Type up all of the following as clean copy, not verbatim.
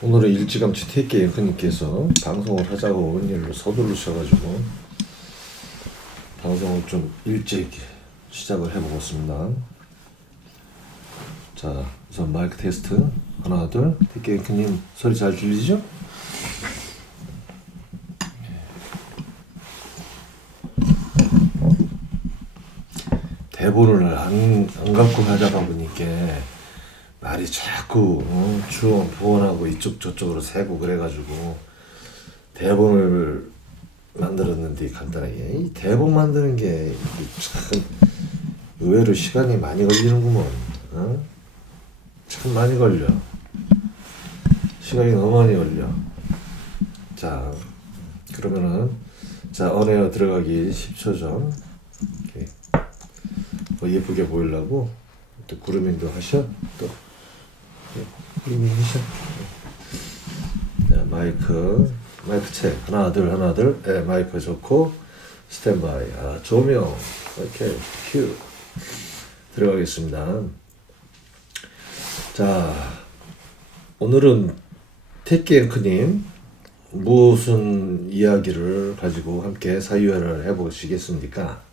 오늘은 일찌감치 태계 앵커님께서 방송을 하자고 웬일로 서두르셔가지고 방송을 좀 일찍 시작을 해보겠습니다. 자, 우선 마이크 테스트 하나 둘. 태계 앵커님 소리 잘 들리죠? 대본을 안 갖고 하다가 보니까 말이 자꾸 주원 부원하고 이쪽 저쪽으로 새고 그래가지고 대본을 만들었는데 간단하게 이 대본 만드는 게 참 의외로 시간이 많이 걸리는구먼. 참 많이 걸려. 시간이 너무 많이 걸려. 자, 그러면은 자 언에어 들어가기 10초 전 이렇게 뭐 예쁘게 보이려고 또 그루밍도 하셔. 또 그루밍 하셔. 자, 마이크 체크 하나 둘. 네, 마이크 좋고 스탠바이. 조명 이렇게 큐 들어가겠습니다. 자, 오늘은 태기 앵커님 무슨 이야기를 가지고 함께 사유회를 해보시겠습니까?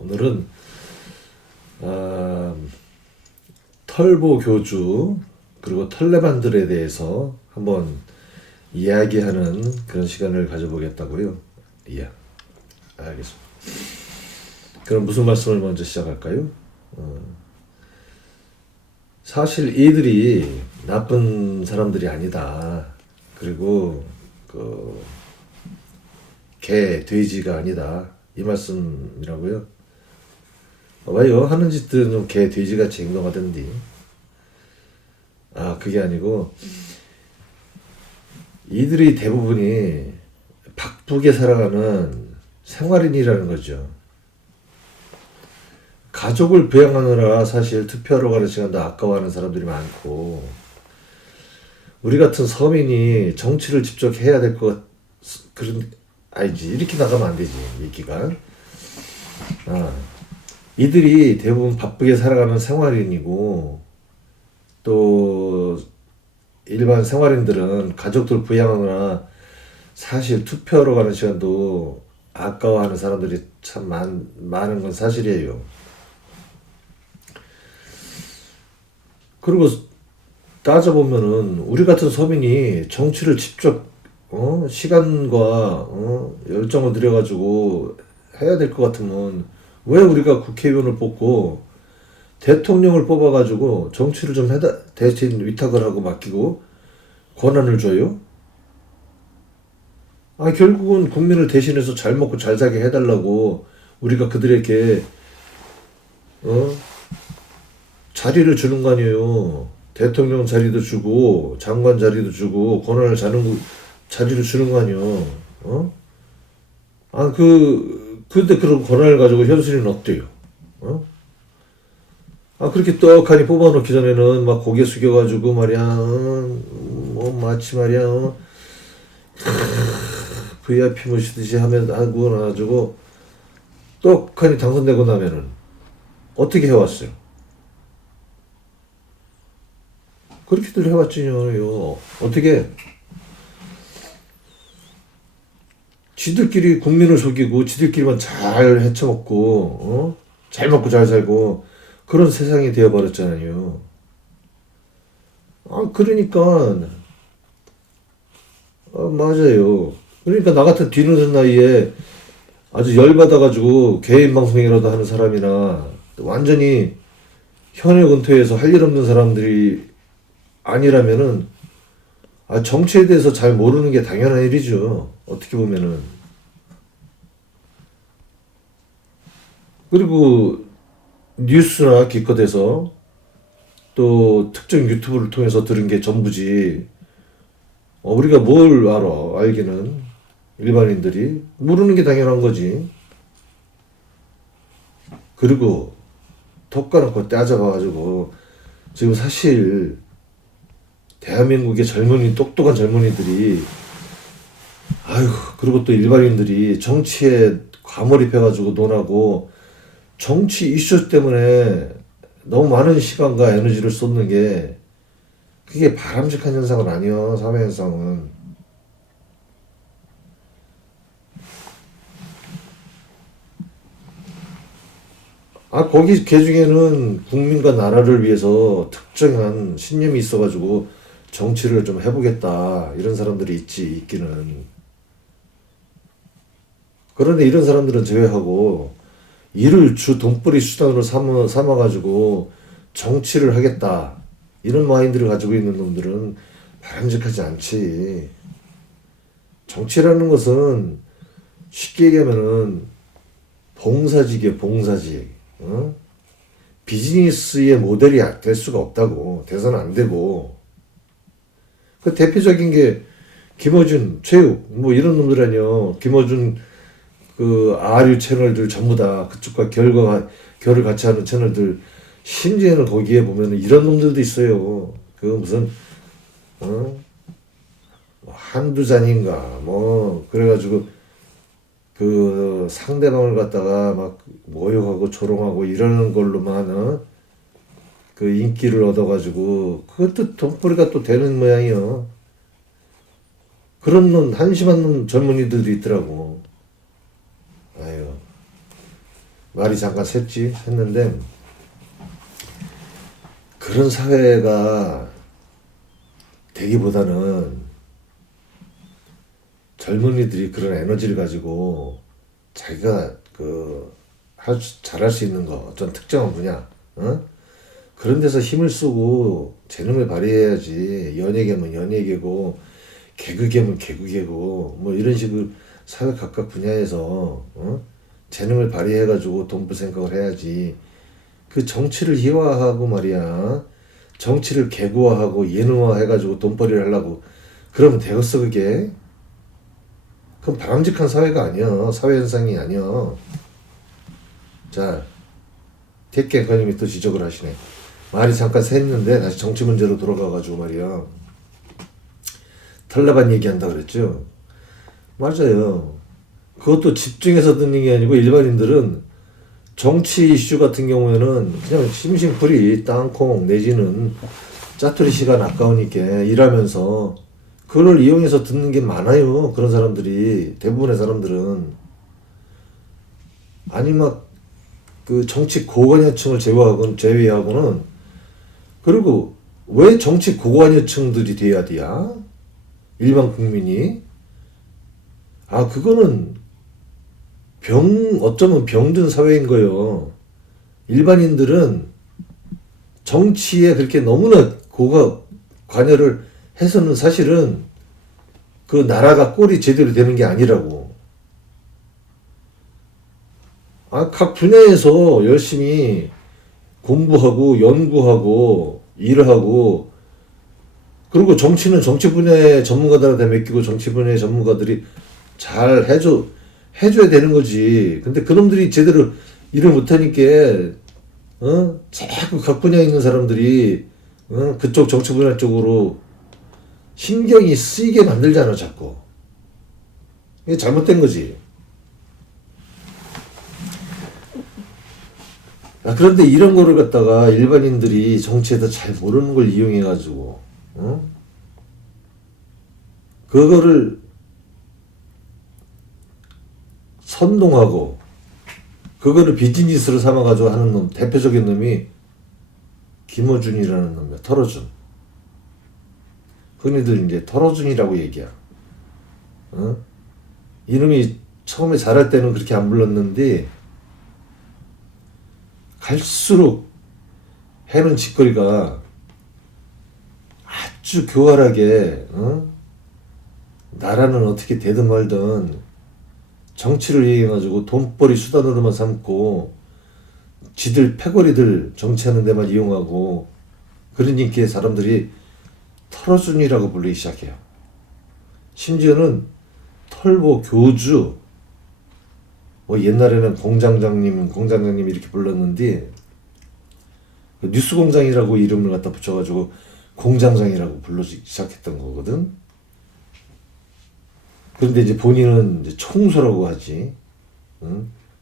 오늘은 털보 교주 그리고 털레반들에 대해서 한번 이야기하는 그런 시간을 가져보겠다고요. 예, 알겠습니다. 그럼 무슨 말씀을 먼저 시작할까요? 사실 이들이 나쁜 사람들이 아니다. 그리고 개, 돼지가 아니다. 이 말씀이라고요. 봐요. 하는 짓들은 좀 개, 돼지같이 행동하던데. 그게 아니고 이들이 대부분이 바쁘게 살아가는 생활인이라는 거죠. 가족을 부양하느라 사실 투표하러 가는 시간도 아까워하는 사람들이 많고, 우리 같은 서민이 정치를 직접 해야 될 것 그런 아니지. 이렇게 나가면 안 되지 얘기가. 이들이 대부분 바쁘게 살아가는 생활인이고, 또 일반 생활인들은 가족들 부양하느라 사실 투표하러 가는 시간도 아까워하는 사람들이 참 많은 건 사실이에요. 그리고 따져보면은 우리 같은 서민이 정치를 직접 시간과 열정을 들여가지고 해야 될 것 같으면 왜 우리가 국회의원을 뽑고 대통령을 뽑아가지고 정치를 좀 대신 위탁을 하고 맡기고 권한을 줘요? 결국은 국민을 대신해서 잘 먹고 잘 살게 해달라고 우리가 그들에게 자리를 주는 거 아니에요. 대통령 자리도 주고 장관 자리도 주고 권한을 자리를 주는 거 아니에요. 근데 그런 권한을 가지고 현수리는 어때요? 그렇게 떡하니 뽑아놓기 전에는 막 고개 숙여가지고 말이야, 마치 말이야, VIP 모시듯이 하고 나가지고 떡하니 당선되고 나면은 어떻게 해왔어요? 그렇게들 해왔지요. 어떻게? 지들끼리 국민을 속이고 지들끼리만 잘 헤쳐먹고 잘 먹고 잘 살고 그런 세상이 되어버렸잖아요. 그러니까 맞아요. 그러니까 나 같은 뒤늦은 나이에 아주 열받아가지고 개인 방송이라도 하는 사람이나 완전히 현역 은퇴해서 할 일 없는 사람들이 아니라면은 정치에 대해서 잘 모르는 게 당연한 일이죠. 어떻게 보면은. 그리고 뉴스나 기껏해서 또 특정 유튜브를 통해서 들은 게 전부지. 우리가 뭘 알아? 알기는 일반인들이 모르는 게 당연한 거지. 그리고 턱가놓고 따져봐가지고 지금 사실 대한민국의 똑똑한 젊은이들이 그리고 또 일반인들이 정치에 과몰입해가지고 논하고 정치 이슈 때문에 너무 많은 시간과 에너지를 쏟는 게 그게 바람직한 현상은 아니요. 사회 현상은. 거기 걔 중에는 국민과 나라를 위해서 특정한 신념이 있어가지고 정치를 좀 해보겠다 이런 사람들이 있기는. 그런데 이런 사람들은 제외하고 이를 주 돈벌이 수단으로 삼아가지고 정치를 하겠다 이런 마인드를 가지고 있는 놈들은 바람직하지 않지. 정치라는 것은 쉽게 얘기하면은 봉사직이에요, 봉사직. 어? 비즈니스의 모델이 될 수가 없다고. 돼서는 안 되고. 그 대표적인 게 김어준, 최욱 뭐 이런 놈들 아니요. 김어준 그 아류 채널들 전부 다 그쪽과 결을 같이 하는 채널들, 심지어는 거기에 보면은 이런 놈들도 있어요. 그 무슨 어? 한두 잔인가 뭐 그래가지고 그 상대방을 갖다가 막 모욕하고 조롱하고 이러는 걸로만 그 인기를 얻어가지고 그것도 돈벌이가 또 되는 모양이요. 그런 놈 한심한 놈 젊은이들도 있더라고. 아유, 말이 잠깐 샜는데 그런 사회가 되기보다는 젊은이들이 그런 에너지를 가지고 자기가 잘할 수 있는 거, 어떤 특정한 분야, 그런 데서 힘을 쓰고 재능을 발휘해야지. 연예계면 연예계고, 개그계면 개그계고, 뭐 이런 식으로 사회 각각 분야에서 재능을 발휘해가지고 돈 벌 생각을 해야지. 그 정치를 희화하고 말이야. 정치를 개구화하고 예능화해가지고 돈벌이를 하려고 그러면 되겠어 그게? 그건 바람직한 사회가 아니야. 사회 현상이 아니야. 자, 택견가님이 또 지적을 하시네. 말이 잠깐 샜는데 다시 정치 문제로 돌아가가지고 말이야. 탈레반 얘기한다 그랬죠. 맞아요. 그것도 집중해서 듣는 게 아니고 일반인들은 정치 이슈 같은 경우에는 그냥 심심풀이 땅콩 내지는 짜투리 시간 아까우니까 일하면서 그걸 이용해서 듣는 게 많아요. 그런 사람들이. 대부분의 사람들은. 아니 막 그 정치 고관여층을 제외하고는 그리고 왜 정치 고관여층들이 돼야 돼야? 일반 국민이. 그거는 어쩌면 병든 사회인 거예요. 일반인들은 정치에 그렇게 너무나 관여를 해서는 사실은 그 나라가 꼴이 제대로 되는 게 아니라고. 각 분야에서 열심히 공부하고 연구하고 일을 하고, 그리고 정치는 정치 분야의 전문가들한테 맡기고 정치 분야의 전문가들이 잘 해줘야 되는 거지. 근데 그놈들이 제대로 일을 못하니까 자꾸 각 분야에 있는 사람들이 그쪽 정치 분야 쪽으로 신경이 쓰이게 만들잖아 자꾸. 이게 잘못된 거지. 그런데 이런 거를 갖다가 일반인들이 정치에다 잘 모르는 걸 이용해 가지고 그거를 선동하고 그거를 비즈니스로 삼아가지고 하는 놈, 대표적인 놈이 김어준이라는 놈이야. 털어준. 흔히들 이제 털어준이라고 얘기야. 이놈이 처음에 잘할 때는 그렇게 안 불렀는데 갈수록 해는 짓거리가 아주 교활하게 나라는 어떻게 되든 말든 정치를 이용해가지고 돈벌이 수단으로만 삼고 지들 패거리들 정치하는 데만 이용하고, 그러니까 사람들이 털어준이라고 불리기 시작해요. 심지어는 털보 교주, 뭐 옛날에는 공장장님 이렇게 불렀는데 뉴스공장이라고 이름을 갖다 붙여가지고 공장장이라고 불러기 시작했던 거거든. 그런데 이제 본인은 이제 총수라고 하지.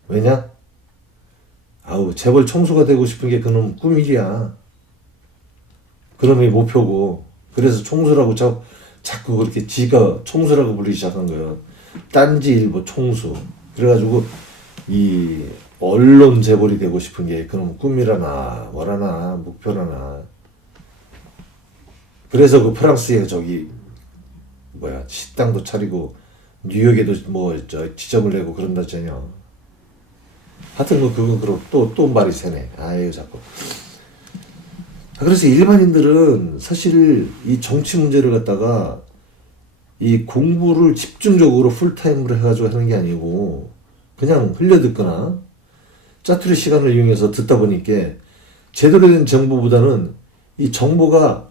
왜냐? 아우 재벌 총수가 되고 싶은 게 그놈 꿈이야. 그놈의 목표고. 그래서 총수라고 자꾸 그렇게 지가 총수라고 부르기 시작한 거예요. 딴지일보 총수. 그래가지고 이 언론 재벌이 되고 싶은 게 그놈 꿈이라나 뭐라나 목표라나. 그래서 그 프랑스에 저기 뭐야 식당도 차리고 뉴욕에도 뭐 지점을 내고 그런다잖여. 하여튼 뭐 그건 그렇고 또 말이 새네. 아유 자꾸. 그래서 일반인들은 사실 이 정치 문제를 갖다가 이 공부를 집중적으로 풀타임으로 해가지고 하는 게 아니고 그냥 흘려듣거나 짜투리 시간을 이용해서 듣다 보니까 제대로 된 정보보다는 이 정보가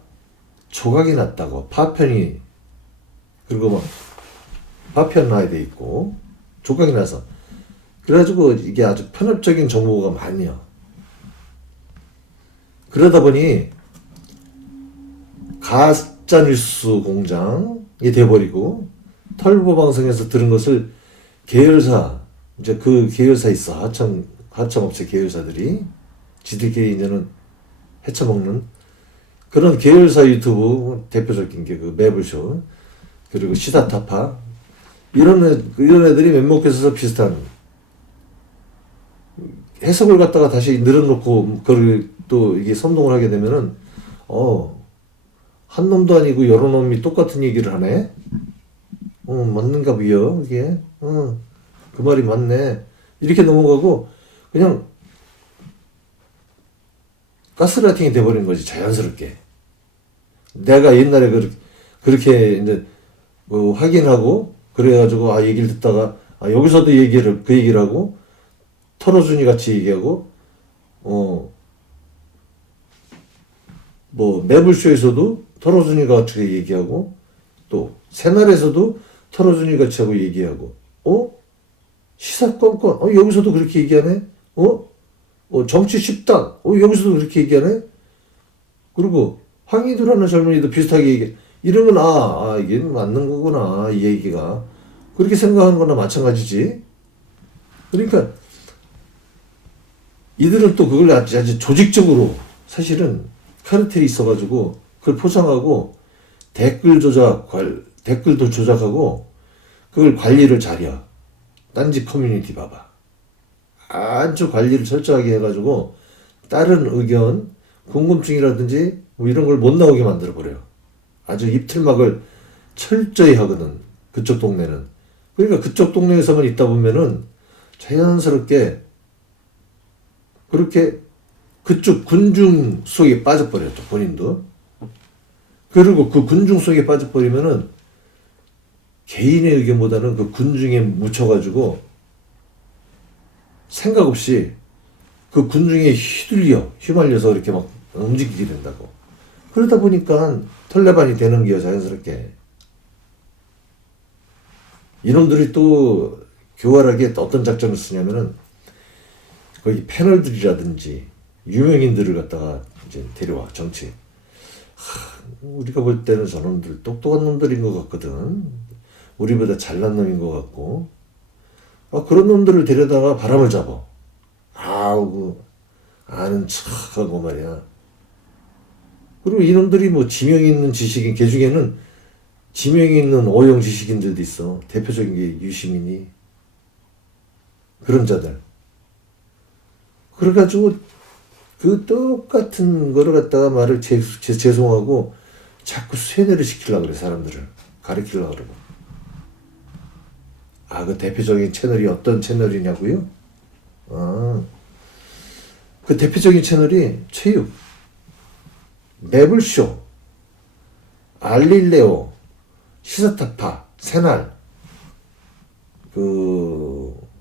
조각이 났다고 파편이 그리고 막 파편화에 돼 있고 조각이 나서 그래가지고 이게 아주 편협적인 정보가 많이요. 그러다 보니 가짜뉴스 공장이 돼버리고 털보 방송에서 들은 것을 계열사 이제 그 계열사 있어 하청업체 계열사들이 지들끼리 이제는 헤쳐먹는 그런 계열사 유튜브 대표적인 게 그 매블쇼 그리고 시다타파 이런 애들이 면목에서 비슷한 해석을 갖다가 다시 늘어놓고 그걸 또 이게 선동을 하게 되면은 한 놈도 아니고 여러 놈이 똑같은 얘기를 하네. 맞는가 보여 이게. 그 말이 맞네. 이렇게 넘어가고 그냥 가스라이팅이 돼버린 거지 자연스럽게. 내가 옛날에 그렇게 이제 뭐 확인하고 그래가지고 얘기를 듣다가 여기서도 그 얘기를 하고 털어주니 같이 얘기하고 뭐 매블쇼에서도 털어주니 같이 얘기하고 또 새날에서도 털어주니 같이 하고 얘기하고 시사건건 여기서도 그렇게 얘기하네. 정치 십당 여기서도 그렇게 얘기하네. 그리고 황희두라는 젊은이도 비슷하게 얘기해. 이러면 이게 맞는 거구나 이 얘기가 그렇게 생각하는 거나 마찬가지지. 그러니까 이들은 또 그걸 아주 조직적으로 사실은 카르텔이 있어가지고 그걸 포장하고 댓글도 조작하고 그걸 관리를 잘해. 딴지 커뮤니티 봐봐. 아주 관리를 철저하게 해가지고 다른 의견, 궁금증이라든지 뭐 이런 걸 못 나오게 만들어버려요. 아주 입틀막을 철저히 하거든. 그쪽 동네는. 그러니까 그쪽 동네에서만 있다 보면은 자연스럽게 그렇게 그쪽 군중 속에 빠져버렸죠. 본인도. 그리고 그 군중 속에 빠져버리면은 개인의 의견보다는 그 군중에 묻혀가지고 생각 없이 그 군중에 휘말려서 이렇게 막 움직이게 된다고. 그러다 보니까 털레반이 되는 게요, 자연스럽게. 이놈들이 또 교활하게 어떤 작전을 쓰냐면은 거기 패널들이라든지 유명인들을 갖다가 이제 데려와, 정치. 우리가 볼 때는 저놈들 똑똑한 놈들인 것 같거든. 우리보다 잘난 놈인 것 같고. 그런 놈들을 데려다가 바람을 잡아. 아는 척하고 말이야. 그리고 이놈들이 뭐 지명이 있는 지식인, 걔 중에는 지명이 있는 오용 지식인들도 있어. 대표적인 게 유시민이. 그런 자들. 그래가지고 그 똑같은 거를 갖다가 말을 죄송하고 자꾸 쇠뇌를 시키려고 그래, 사람들을. 가르치려고 그러고. 그 대표적인 채널이 어떤 채널이냐고요? 그 대표적인 채널이 체육, 매블쇼, 알릴레오, 시사타파, 새날,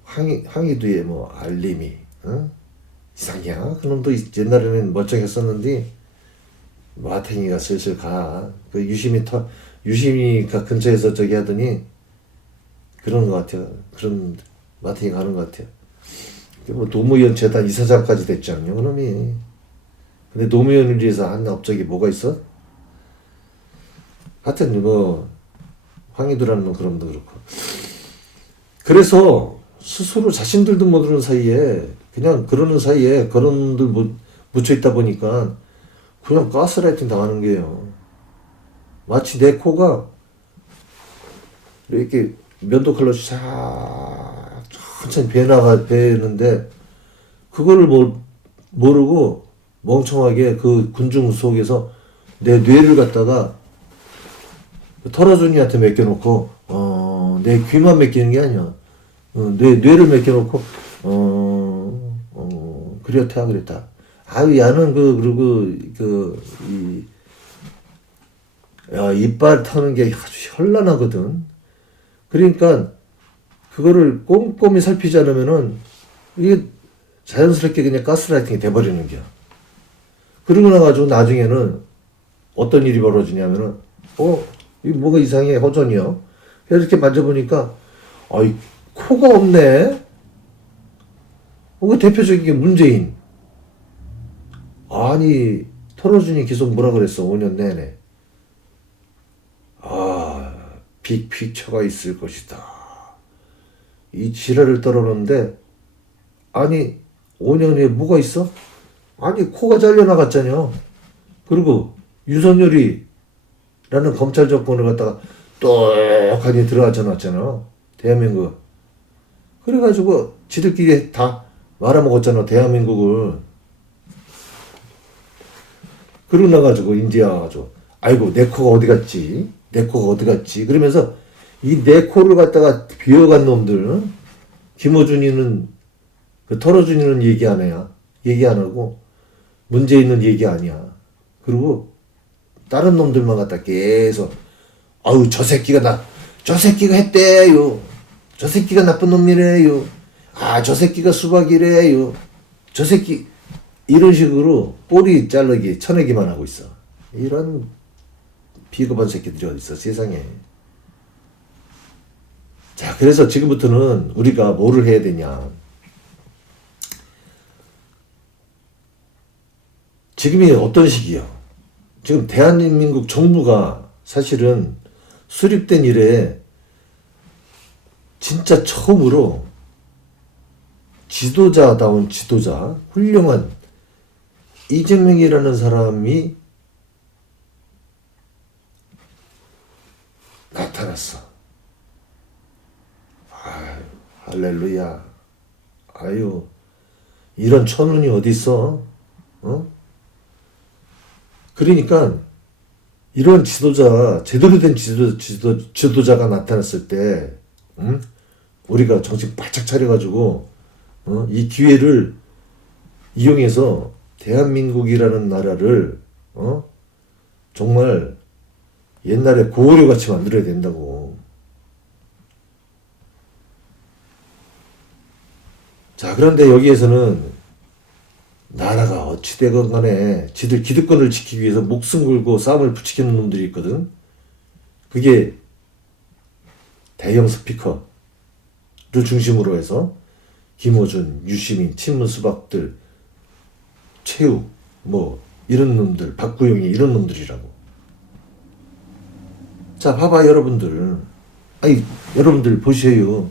황희두의 알림이, 이상이야. 그놈도 옛날에는 멀쩡했었는데, 마탱이가 슬슬 가. 유시미가 근처에서 저기 하더니, 그런 것 같아요. 그런 마탱이 가는 것 같아요. 노무현 재단 이사장까지 됐지 않냐, 그놈이. 근데 노무현을 위해서 한 업적이 뭐가 있어? 하여튼, 황희두라는 놈 그런 놈도 그렇고. 그래서 스스로 자신들도 모르는 사이에 그냥 그러는 사이에 그런 놈들 묻혀 있다 보니까 그냥 가스라이팅 당하는 게요. 마치 내 코가 이렇게 면도 칼로 싹 천천히 배는데 그거를 모르고 멍청하게 그 군중 속에서 내 뇌를 갖다가 털어준이한테 맡겨놓고 내 귀만 맡기는 게 아니야. 내 뇌를 맡겨놓고 그렇다 그랬다. 아유 야는 이빨 터는 게 아주 현란하거든. 그러니까 그거를 꼼꼼히 살피지 않으면은 이게 자연스럽게 그냥 가스라이팅이 돼버리는 거야. 그러고 나가지고 나중에는 어떤 일이 벌어지냐면은 이거 뭐가 이상해 허전이요. 이렇게 만져보니까 이 코가 없네. 그 대표적인 게 문재인. 아니 털어주니 계속 뭐라 그랬어 5년 내내. 빅피처가 있을 것이다. 이 지랄을 떨어놓는데 아니 5년에 뭐가 있어? 아니 코가 잘려나갔잖아요. 그리고 윤석열이라는 검찰 정권을 갖다가 똑하니 들어가져 놨잖아. 대한민국. 그래가지고 지들끼리 다 말아먹었잖아. 대한민국을. 그러고 나가지고 이제 와가지고 아이고 내 코가 어디 갔지? 내 코가 어디 갔지? 그러면서 이 내 코를 갖다가 비워간 놈들 김어준이는 털어준이는 얘기 안 해야. 얘기 안 하고 문재인은 얘기 아니야. 그리고 다른 놈들만 갖다 계속 저 새끼가 했대요. 저 새끼가 나쁜 놈이래요. 저 새끼가 수박이래요. 저 새끼 이런 식으로 꼬리 자르기 쳐내기만 하고 있어. 이런 비겁한 새끼들이 어디 있어 세상에. 자 그래서 지금부터는 우리가 뭐를 해야 되냐. 지금이 어떤 시기요? 지금 대한민국 정부가 사실은 수립된 이래 진짜 처음으로 지도자다운 지도자, 훌륭한 이재명이라는 사람이 나타났어. 할렐루야. 이런 천운이 어딨어? 그러니까 이런 지도자, 제대로 된 지도자가 나타났을 때 우리가 정신 바짝 차려가지고 이 기회를 이용해서 대한민국이라는 나라를 정말 옛날에 고구려같이 만들어야 된다고. 자 그런데 여기에서는 나라가 어찌되건 간에 지들 기득권을 지키기 위해서 목숨 걸고 싸움을 부추기는 놈들이 있거든. 그게 대형 스피커를 중심으로 해서 김어준, 유시민, 친문수박들, 최욱 이런 놈들, 박구영이 이런 놈들이라고. 자 봐봐 여러분들. 여러분들 보세요.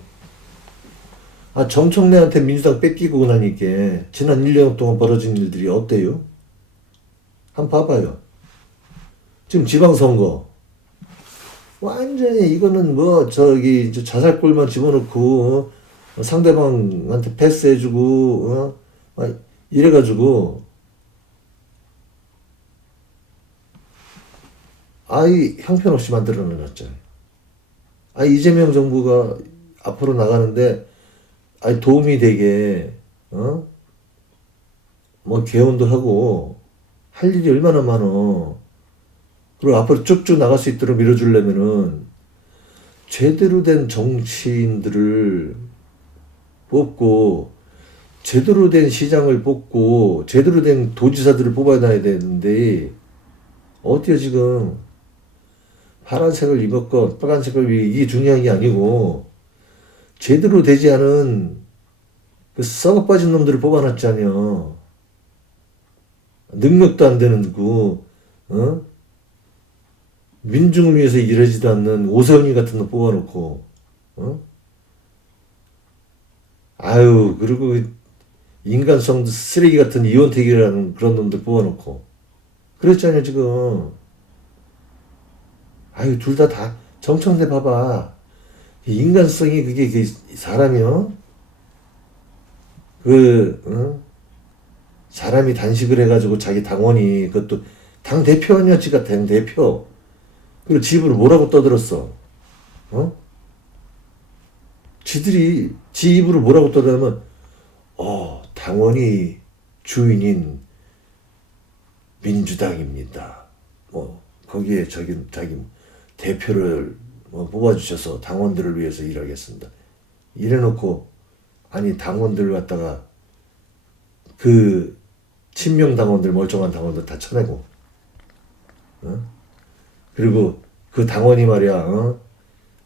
정청래한테 민주당 뺏기고 나니까 지난 1년 동안 벌어진 일들이 어때요? 한번 봐봐요. 지금 지방선거 완전히 이거는 자살골만 집어넣고 상대방한테 패스해주고 이래가지고 형편없이 만들어놨잖아요. 이재명 정부가 앞으로 나가는데 도움이 되게 개헌도 하고 할 일이 얼마나 많어. 그리고 앞으로 쭉쭉 나갈 수 있도록 밀어주려면은 제대로 된 정치인들을 뽑고 제대로 된 시장을 뽑고 제대로 된 도지사들을 뽑아놔야 되는데 어때요 지금. 파란색을 입었건 빨간색을 이게 중요한 게 아니고 제대로 되지 않은 그 썩어 빠진 놈들을 뽑아놨잖아요. 능력도 안 되는 민중을 위해서 일하지도 않는 오세훈이 같은 놈 뽑아놓고 그리고 인간성 쓰레기 같은 이원택이라는 그런 놈들 뽑아놓고 그랬잖아요 지금. 아유 둘 다 정청래 봐봐. 인간성이 그게 사람이요? 사람이 단식을 해가지고 자기 당원이 그것도 당 대표 아니야 지가 당 대표. 그리고 지 입으로 뭐라고 떠들었어? 지들이 지 입으로 뭐라고 떠들면 당원이 주인인 민주당입니다. 뭐 거기에 자기 대표를 뽑아주셔서 당원들을 위해서 일하겠습니다. 이래놓고 아니 당원들 갖다가 그 친명 당원들 멀쩡한 당원들 다 쳐내고 그리고 그 당원이 말이야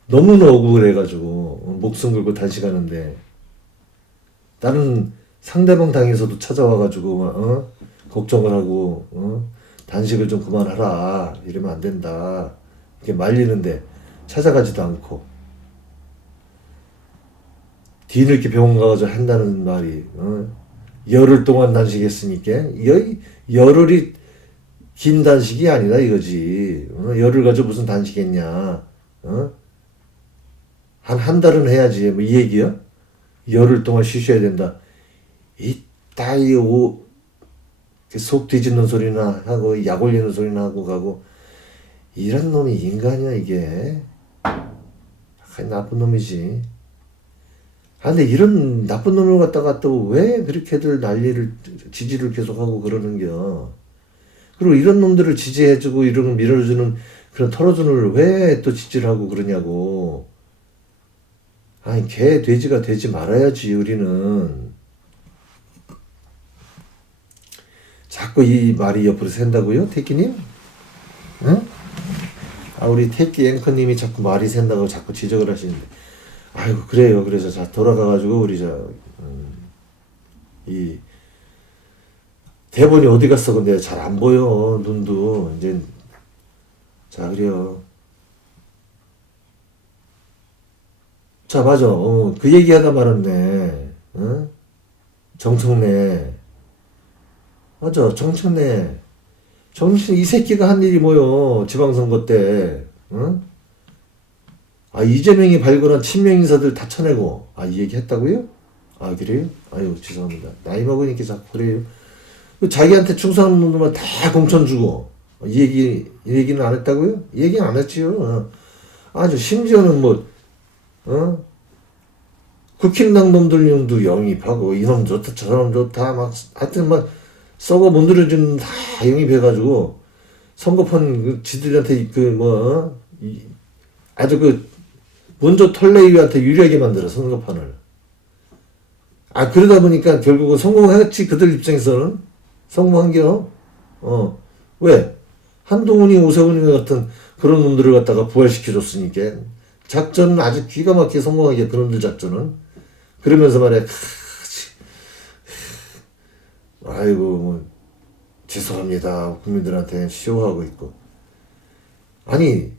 너무나 억울해가지고 목숨 걸고 단식하는데 다른 상대방 당에서도 찾아와가지고 막 걱정을 하고 단식을 좀 그만하라 이러면 안 된다 이렇게 말리는데 찾아가지도 않고 뒤늦게 병원 가가지고 한다는 말이 열흘 동안 단식했으니까 열흘이 긴 단식이 아니다 이거지. 열흘 가지고 무슨 단식했냐. 한 달은 해야지. 뭐 이 얘기야? 열흘 동안 쉬셔야 된다. 이따위 속 뒤집는 소리나 하고 약 올리는 소리나 하고 가고 이런 놈이 인간이야 이게. 나쁜 놈이지. 근데 이런 나쁜 놈을 갖다가 또 왜 그렇게들 지지를 계속하고 그러는겨. 그리고 이런 놈들을 지지해주고 이런 걸 밀어주는 그런 털어주는 왜 또 지지를 하고 그러냐고. 아니 개 돼지가 되지 말아야지 우리는. 자꾸 이 말이 옆으로 샌다고요? 태끼님? 응? 우리 태끼 앵커님이 자꾸 말이 샌다고 자꾸 지적을 하시는데 아이고 그래요. 그래서 자 돌아가가지고 우리 이 대본이 어디 갔어? 근데 잘 안 보여 눈도 이제. 자 그래요. 자 맞아. 그 얘기하다 말았네. 정청래. 맞아 정청래. 이 새끼가 한 일이 뭐요? 지방선거 때. 이재명이 발굴한 친명 인사들 다 쳐내고 이 얘기 했다고요? 그래요? 아유 죄송합니다. 나이 먹으니까 자꾸 그래요. 자기한테 충성하는 놈들만 다 공천 주고 이 얘기는 안 했다고요? 이 얘기는 안 했지요. 아주 심지어는 국힘당 놈들용도 영입하고 이놈 좋다 저놈 좋다 막 하여튼 막 썩어 못 들어주는 다 영입해가지고 선거판 지들한테 아주 먼저 털레이한테 유리하게 만들어 선거판을. 그러다 보니까 결국은 성공했지. 그들 입장에서는 성공한겨. 왜? 한동훈이 오세훈이 같은 그런 놈들을 갖다가 부활시켜줬으니까 작전은 아주 기가 막히게 성공하게 그놈들 작전은. 그러면서 말이야 아이고 죄송합니다 국민들한테 쇼하고 있고. 아니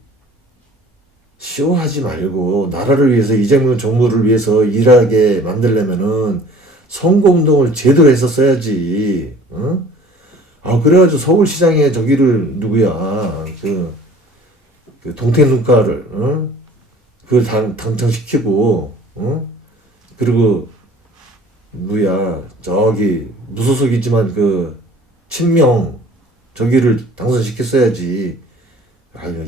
쇼하지 말고 나라를 위해서 이재명 정부를 위해서 일하게 만들려면은 선거운동을 제대로 했었어야지. 그래가지고 서울시장에 저기를 누구야 그 동태눈가를 그걸 당첨시키고 그리고 저기 무소속이지만 그 친명 저기를 당선시켰어야지.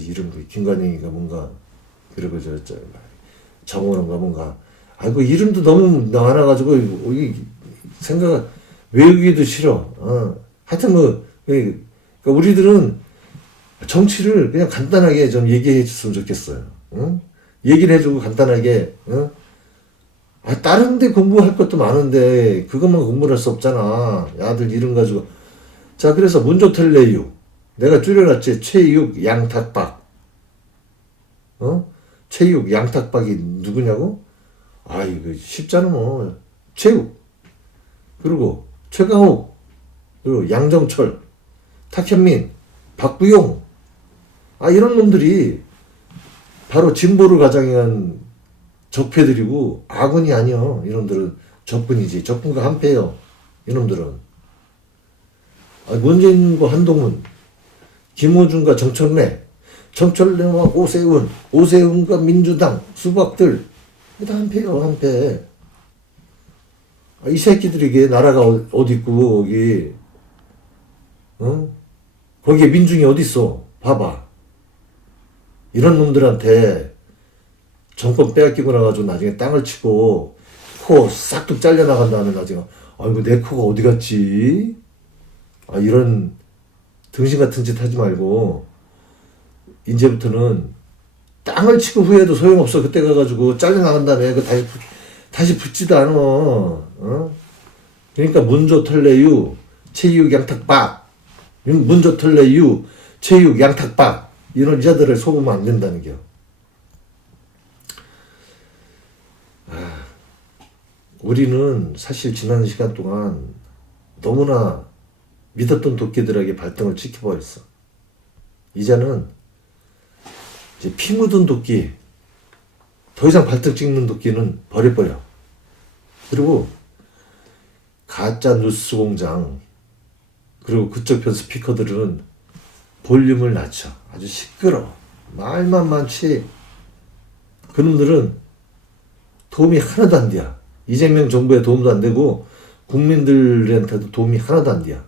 이름 김관영이가 뭔가 그리고 정원인가 뭔가 그 이름도 너무 많아가지고 생각 외우기도 싫어. 하여튼 그러니까 우리들은 정치를 그냥 간단하게 좀 얘기해 줬으면 좋겠어요. 얘기를 해주고 간단하게. 다른 데 공부할 것도 많은데 그것만 공부를 할 수 없잖아. 야들 이름 가지고. 자 그래서 문조텔레유 내가 줄여놨지. 최육 양탁박. 최육 양탁박이 누구냐고? 이거 쉽잖아 뭐. 최육 그리고 최강욱 그리고 양정철 탁현민 박부용 이런 놈들이 바로 진보를 가장한 적폐들이고 아군이 아니여. 이놈들은 적군이지. 적군과 한패요. 이놈들은. 문재인과 한동훈, 김어준과 정철래와 오세훈과 민주당, 수박들, 다 한패요, 한패. 이 새끼들에게 나라가 어디 있고, 거기, 거기에 민중이 어디 있어? 봐봐. 이런 놈들한테 정권 빼앗기고 나가지고 나중에 땅을 치고, 코 싹둑 잘려나간 다음에 나중에, 아이고, 내 코가 어디 갔지? 이런 등신 같은 짓 하지 말고, 이제부터는 땅을 치고 후회해도 소용없어. 그때 가가지고 잘려나간 다음에 그 다시 붙지도 않아. 그러니까 문조 털레유 체육 양탁박, 문조 털레유 체육 양탁박, 이런 이자들을 속으면 안 된다는 겨. 우리는 사실 지난 시간 동안 너무나 믿었던 도끼들에게 발등을 찍혀버렸어. 이제는 이제 피 묻은 도끼, 더 이상 발등 찍는 도끼는 버려버려. 그리고 가짜 뉴스 공장, 그리고 그쪽 편 스피커들은 볼륨을 낮춰. 아주 시끄러워. 말만 많지. 그놈들은 도움이 하나도 안 돼. 이재명 정부에 도움도 안 되고 국민들한테도 도움이 하나도 안 돼.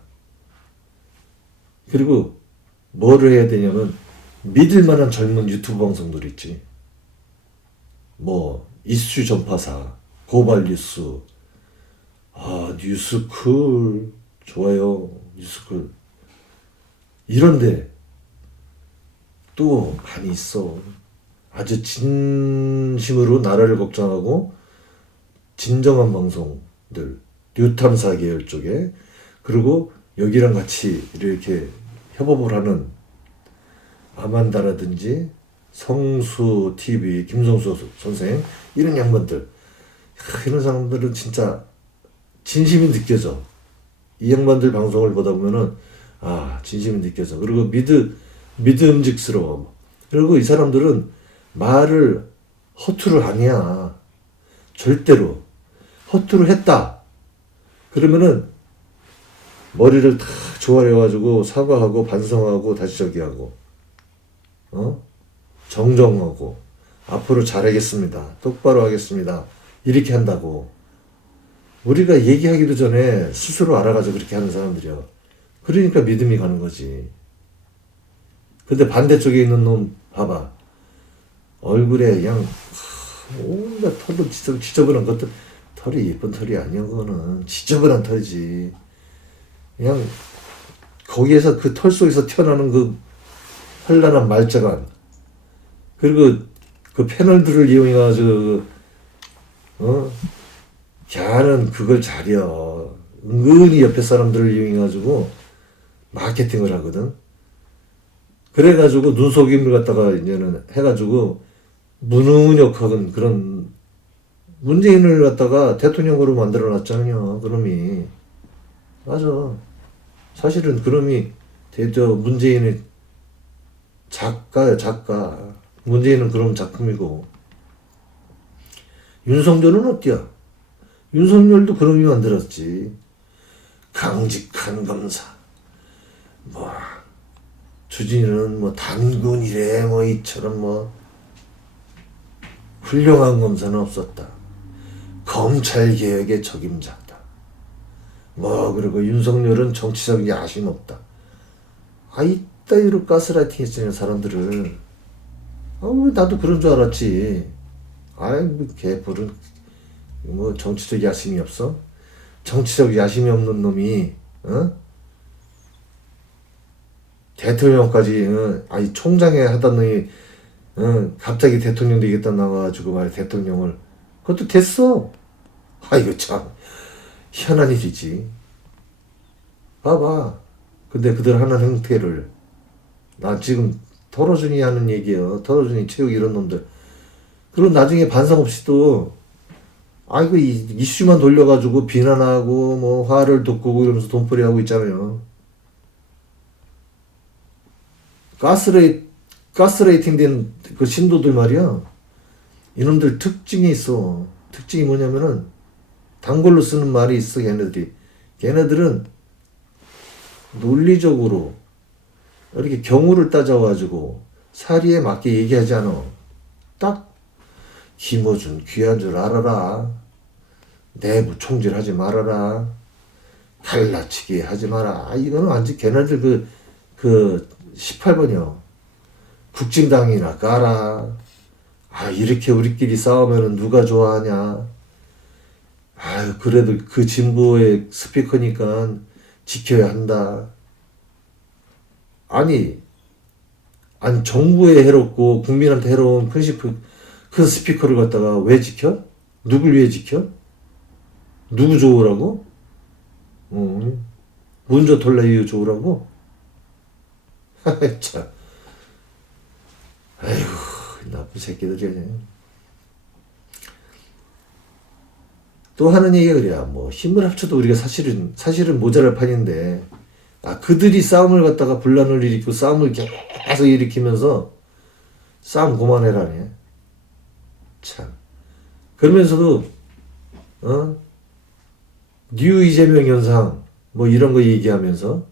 그리고 뭐를 해야 되냐면 믿을 만한 젊은 유튜브 방송들 있지. 뭐 이슈 전파사, 고발 뉴스, 뉴스쿨 좋아요, 뉴스쿨. 이런데 또 많이 있어. 아주 진심으로 나라를 걱정하고 진정한 방송들, 뉴탐사 계열 쪽에, 그리고 여기랑 같이 이렇게 협업을 하는 아만다라든지 성수 TV, 김성수 선생, 이런 양반들, 이런 사람들은 진짜 진심이 느껴져. 이 양반들 방송을 보다 보면은 진심이 느껴져. 그리고 믿음직스러워. 그리고 이 사람들은 말을 허투루 아니야. 절대로 허투루 했다 그러면은 머리를 다 조아려가지고 사과하고 반성하고 다시 저기하고, 정정하고, 앞으로 잘하겠습니다, 똑바로 하겠습니다, 이렇게 한다고. 우리가 얘기하기도 전에 스스로 알아가지고 그렇게 하는 사람들이야. 그러니까 믿음이 가는 거지. 근데 반대쪽에 있는 놈 봐봐. 얼굴에 그냥 온갖 털도 지저분한 것들. 털이 예쁜 털이 아니야. 그거는 지저분한 털이지. 그냥 거기에서 그 털 속에서 튀어나오는 그 현란한 말자간, 그리고 그 패널들을 이용해가지고 걔는 그걸 잘려. 은근히 옆에 사람들을 이용해가지고 마케팅을 하거든. 그래가지고 눈속임을 갖다가 이제는 해가지고 무능력한 그런 문재인을 갖다가 대통령으로 만들어놨잖아요. 그놈이. 맞아. 사실은 그놈이 문재인의 작가야, 작가. 문재인은 그런 작품이고. 윤석열은 어때야? 윤석열도 그놈이 만들었지. 강직한 검사. 주진이는 단군이래, 이처럼 훌륭한 검사는 없었다. 검찰개혁의 적임자다. 그리고 윤석열은 정치적 야심 없다. 이따위로 가스라이팅 했잖아요, 사람들을. 왜 나도 그런 줄 알았지. 개뿔은, 정치적 야심이 없어? 정치적 야심이 없는 놈이, 대통령까지, 총장에 하던 놈이, 갑자기 대통령 되겠다 나와가지고 말이야, 대통령을. 그것도 됐어. 이거 참 희한한 일이지. 봐봐. 근데 그들 하는 행태를, 나 지금 털어준이 하는 얘기예요. 털어준이, 체육 이런 놈들. 그리고 나중에 반성 없이도 이슈만 돌려가지고 비난하고 화를 돋구고 이러면서 돈벌이 하고 있잖아요. 가스레이팅 된 그 신도들 말이야. 이놈들 특징이 있어. 특징이 뭐냐면은 단골로 쓰는 말이 있어. 걔네들이 걔네들은 논리적으로 이렇게 경우를 따져가지고 사리에 맞게 얘기하지 않아. 딱 김어준 귀한 줄 알아라. 내부 총질하지 말아라. 갈라치기 하지 마라. 이거는 완전 걔네들 그 18번이요. 국진당이나 까라. 이렇게 우리끼리 싸우면 누가 좋아하냐. 그래도 그 진보의 스피커니까 지켜야 한다. 아니 정부에 해롭고 국민한테 해로운 큰 스피커를 갖다가 왜 지켜? 누굴 위해 지켜? 누구 좋으라고? 문조 톨레이유 좋으라고? 참. 아이고, 나쁜 새끼들이야. 또 하는 얘기가 그래야, 뭐, 힘을 합쳐도 우리가 사실은 모자랄 판인데, 그들이 싸움을 갖다가 분란을 일으키고 싸움을 계속 일으키면서 싸움 그만해라네. 참. 그러면서도, 뉴 이재명 현상, 뭐 이런 거 얘기하면서,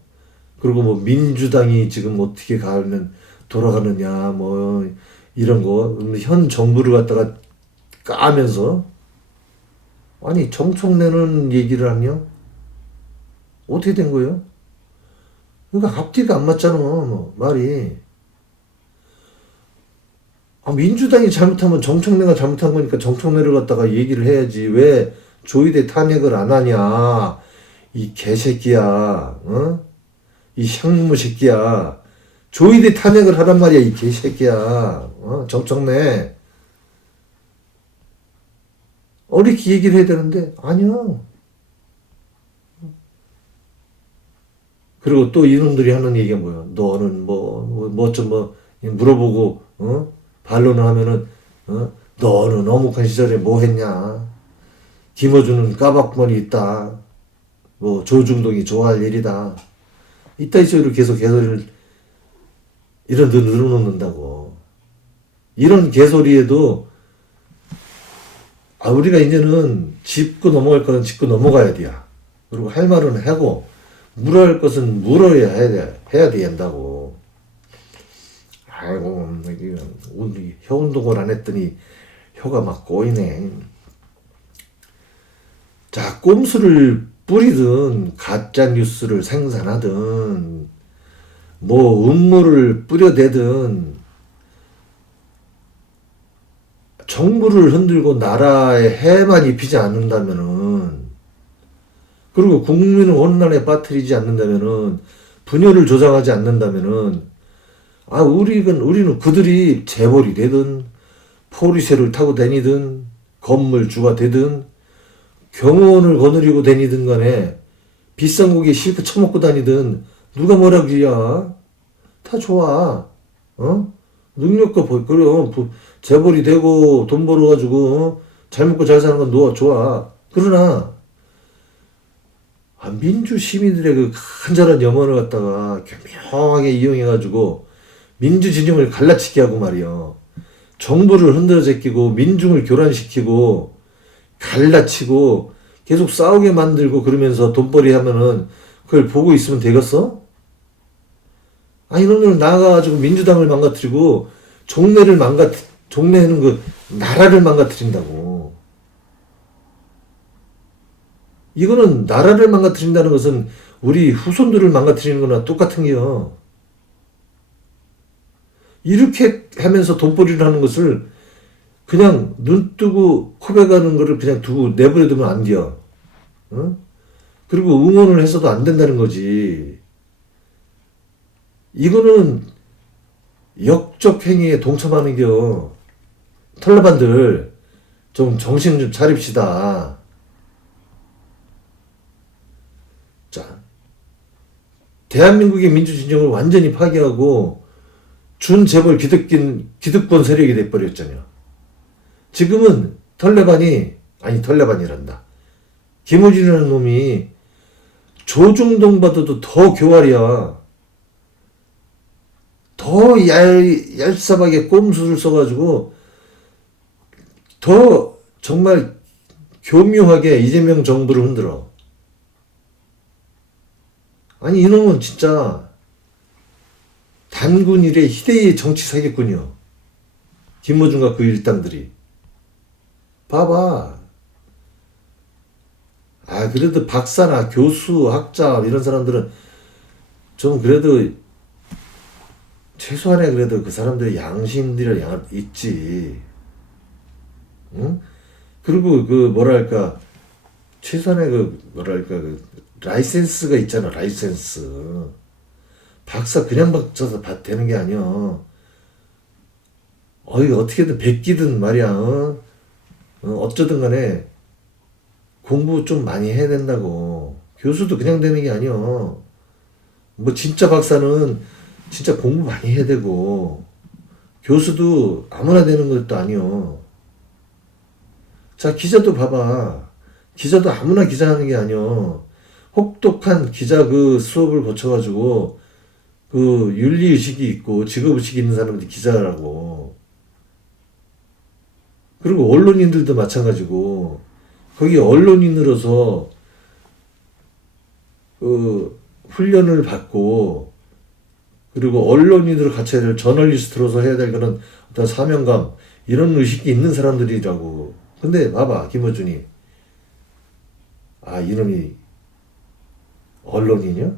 그리고 뭐 민주당이 지금 어떻게 돌아가느냐, 뭐 이런 거, 현 정부를 갖다가 까면서, 아니, 정청래는 얘기를 하냐? 어떻게 된 거예요? 그러니까 앞뒤가 안 맞잖아, 뭐, 말이. 민주당이 잘못하면 정청래가 잘못한 거니까 정청래를 갖다가 얘기를 해야지. 왜 조희대 탄핵을 안 하냐? 이 개새끼야, 어? 이 향무 새끼야. 조희대 탄핵을 하란 말이야, 이 개새끼야. 정청래. 이렇게 얘기를 해야 되는데, 아니야. 그리고 또 이놈들이 하는 얘기가 뭐야? 너는 물어보고, 반론을 하면은, 너는 어묵한 시절에 뭐 했냐? 김어준은 까박머리 있다. 뭐, 조중동이 좋아할 일이다. 이따위 소리로 계속 개소리를, 이런 데 늘어놓는다고. 이런 개소리에도, 우리가 이제는 짚고 넘어갈 거는 짚고 넘어가야 돼요. 그리고 할 말은 하고, 물어야 할 것은 물어야 해야 된다고. 아이고, 오늘 혀 운동을 안 했더니 혀가 막 꼬이네. 자, 꼼수를 뿌리든, 가짜 뉴스를 생산하든, 뭐, 음모를 뿌려대든, 정부를 흔들고 나라에 해만 입히지 않는다면은, 그리고 국민을 혼란에 빠뜨리지 않는다면은, 분열을 조장하지 않는다면은, 우리는 그들이 재벌이 되든, 포르쉐를 타고 다니든, 건물주가 되든, 경호원을 거느리고 다니든 간에, 비싼 고기 실컷 처먹고 다니든, 누가 뭐라 그래야? 다 좋아. 능력과 재벌이 되고, 돈 벌어가지고, 잘 먹고 잘 사는 건 좋아. 그러나, 민주 시민들의 그 간절한 염원을 갖다가 교묘하게 이용해가지고 민주 진영을 갈라치게 하고 말이요. 정부를 흔들어 제끼고 민중을 교란시키고 갈라치고 계속 싸우게 만들고 그러면서 돈벌이 하면은 그걸 보고 있으면 되겠어? 이놈들 나가가지고 민주당을 망가뜨리고 종래는 그 나라를 망가뜨린다고. 이거는 나라를 망가뜨린다는 것은 우리 후손들을 망가뜨리는 거나 똑같은 게요. 이렇게 하면서 돈벌이를 하는 것을 그냥 눈 뜨고 코베가는 거를 그냥 내버려두면 안 돼요. 그리고 응원을 해서도 안 된다는 거지. 이거는 역적 행위에 동참하는 겨. 탈레반들 좀 정신 좀 차립시다. 자, 대한민국의 민주진영을 완전히 파괴하고 준재벌 기득권 세력이 돼버렸잖아요. 지금은 털레반이란다. 김우진이라는 놈이 조중동보다도 더 교활이야. 더 얄쌈하게 꼼수를 써가지고 더 정말 교묘하게 이재명 정부를 흔들어. 아니 이놈은 진짜 단군 이래 희대의 정치 사기꾼이요. 김어준과 그 일당들이. 봐봐. 아 그래도 박사나 교수, 학자 이런 사람들은 좀 그래도 최소한의 그래도 그 사람들의 양심들이 있지. 응? 그리고 그 뭐랄까 최소한의 그 뭐랄까 그 라이센스가 있잖아. 라이센스. 박사 그냥 박사서 되는 게 아니야. 이거 어떻게든 베끼든 말이야. 어쩌든 간에 공부 좀 많이 해야 된다고. 교수도 그냥 되는 게 아니야. 뭐 진짜 박사는 진짜 공부 많이 해야 되고 교수도 아무나 되는 것도 아니요. 자 기자도 봐봐. 기자도 아무나 기자하는 게 아니요. 혹독한 기자 그 수업을 거쳐가지고 그 윤리의식이 있고 직업의식이 있는 사람들이 기자라고. 그리고 언론인들도 마찬가지고 거기 언론인으로서 그 훈련을 받고 그리고 언론인으로 갖춰야 될 저널리스트로서 해야 될 그런 어떤 사명감 이런 의식이 있는 사람들이라고. 근데 봐봐 김어준이 이놈이 언론이냐?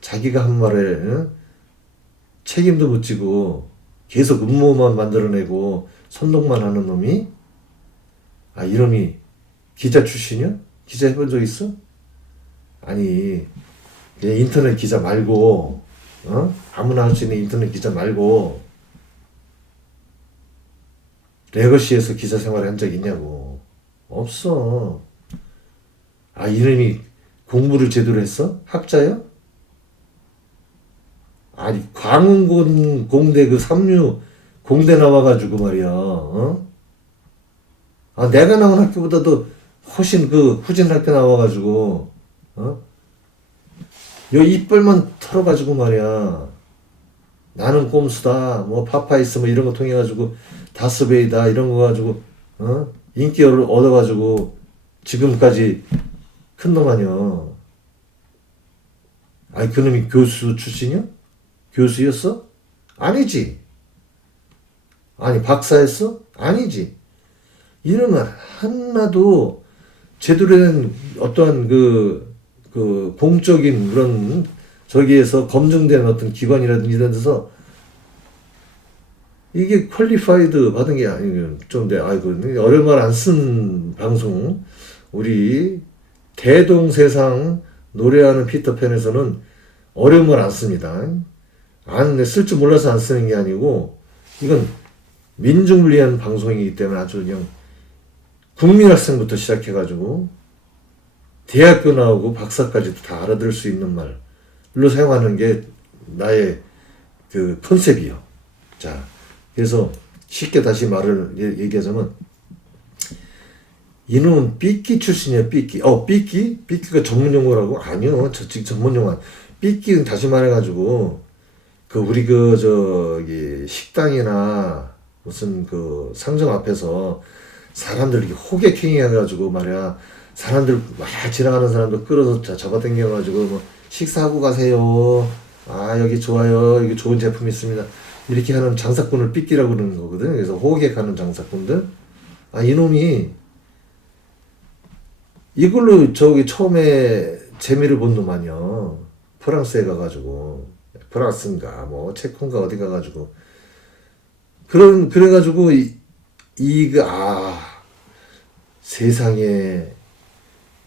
자기가 한 말에 책임도 못 지고 계속 음모만 만들어내고 선동만 하는 놈이 이놈이 기자 출신이야? 기자 해본 적 있어? 아니 인터넷 기자 말고 아무나 할 수 있는 인터넷 기자 말고 레거시에서 기자 생활을 한 적 있냐고. 없어. 이놈이 공부를 제대로 했어? 학자야? 아니 광운군 공대 그 삼류 공대 나와가지고 말이야. 내가 나온 학교보다도 훨씬 그 후진 학교 나와가지고 요 이빨만 털어가지고 말이야. 나는 꼼수다 뭐 파파이스 뭐 이런 거 통해가지고 다스베이다 이런 거 가지고 인기를 얻어가지고 지금까지 큰 놈 아니야. 그놈이 교수 출신이야? 교수였어? 아니지. 아니 박사였어? 아니지. 이놈은 하나도 제대로 된 어떠한 그 공적인 그런 저기에서 검증된 어떤 기관이라든지 이런 데서 이게 퀄리파이드 받은 게 아니고 좀 어려운 말 안 쓴 방송 우리 대동세상 노래하는 피터팬에서는 어려운 말 안 씁니다. 쓸 줄 몰라서 안 쓰는 게 아니고 이건 민중을 위한 방송이기 때문에 아주 그냥 국민학생부터 시작해가지고 대학교 나오고 박사까지도 다 알아들을 수 있는 말로 사용하는 게 나의 그 컨셉이요. 자, 그래서 쉽게 다시 말을 얘기하자면 이놈은 삐끼 출신이야. 삐끼. 삐끼? 삐끼가 전문 용어라고? 아니요. 지금 전문 용어. 삐끼는 다시 말해가지고 우리 저기 식당이나 무슨 그 상점 앞에서 사람들 이렇게 호객행위 해가지고 말이야. 사람들 막 지나가는 사람들 끌어서 잡아당겨가지고 뭐 식사하고 가세요. 여기 좋아요. 여기 좋은 제품 있습니다. 이렇게 하는 장사꾼을 삐끼라고 그러는 거거든. 그래서 호객하는 장사꾼들. 이놈이 이걸로 저기 처음에 재미를 본 놈 아니야. 프랑스에 가가지고 프랑스인가 뭐 체코인가 어디 가가지고 그래가지고 세상에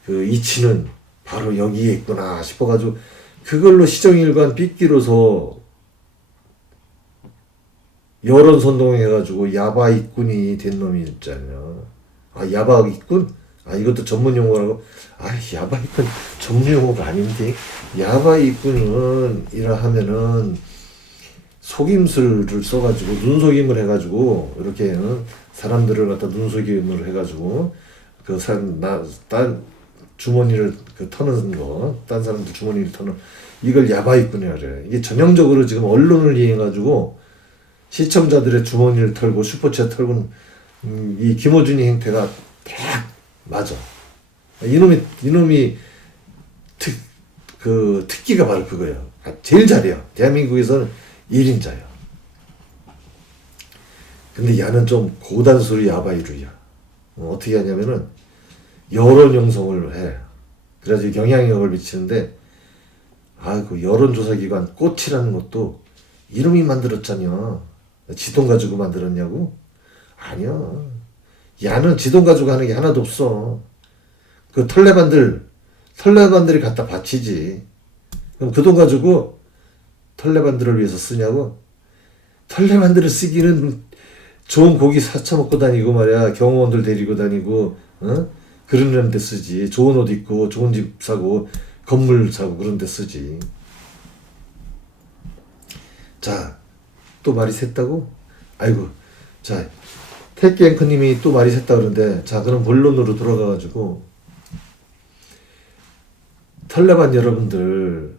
그 이치는 바로 여기에 있구나 싶어가지고 그걸로 시정일관 삐끼로서 여론 선동해가지고 야바이꾼이 된 놈이 있잖아요. 야바이꾼? 이것도 전문 용어라고? 야바이꾼 전문 용어가 아닌데 야바이꾼은 이라 하면은 속임수를 써가지고 눈속임을 해가지고 이렇게 사람들을 갖다 눈속임을 해가지고 딴 주머니를 터는 거, 딴 사람들 주머니를 터는 이걸 야바이꾼이라 그래. 이게 전형적으로 지금 언론을 이용해가지고 시청자들의 주머니를 털고 슈퍼챗 털고 이 김어준이 행태가 딱 맞아. 이놈이 그 특기가 바로 그거예요. 제일 잘해요. 대한민국에서는 1인자예요. 근데 야는 좀 고단수로 야바이루야. 어떻게 하냐면은 여론 형성을 해. 그래서 영향력을 미치는데 그 여론조사기관 꽃이라는 것도 이름이 만들었잖여. 지돈 가지고 만들었냐고? 아니야. 야는 지돈 가지고 하는 게 하나도 없어. 그 털레반들이 갖다 바치지. 그럼 그 돈 가지고 털레반들을 위해서 쓰냐고? 털레반들을 쓰기는 좋은 고기 사쳐먹고 다니고 말이야. 경호원들 데리고 다니고, 그런 데 쓰지. 좋은 옷 입고, 좋은 집 사고, 건물 사고 그런 데 쓰지. 자, 또 말이 샜다고? 아이고, 자, 택기 앵커님이 또 말이 샜다 그러는데, 자, 그럼 본론으로 돌아가가지고, 털레반 여러분들,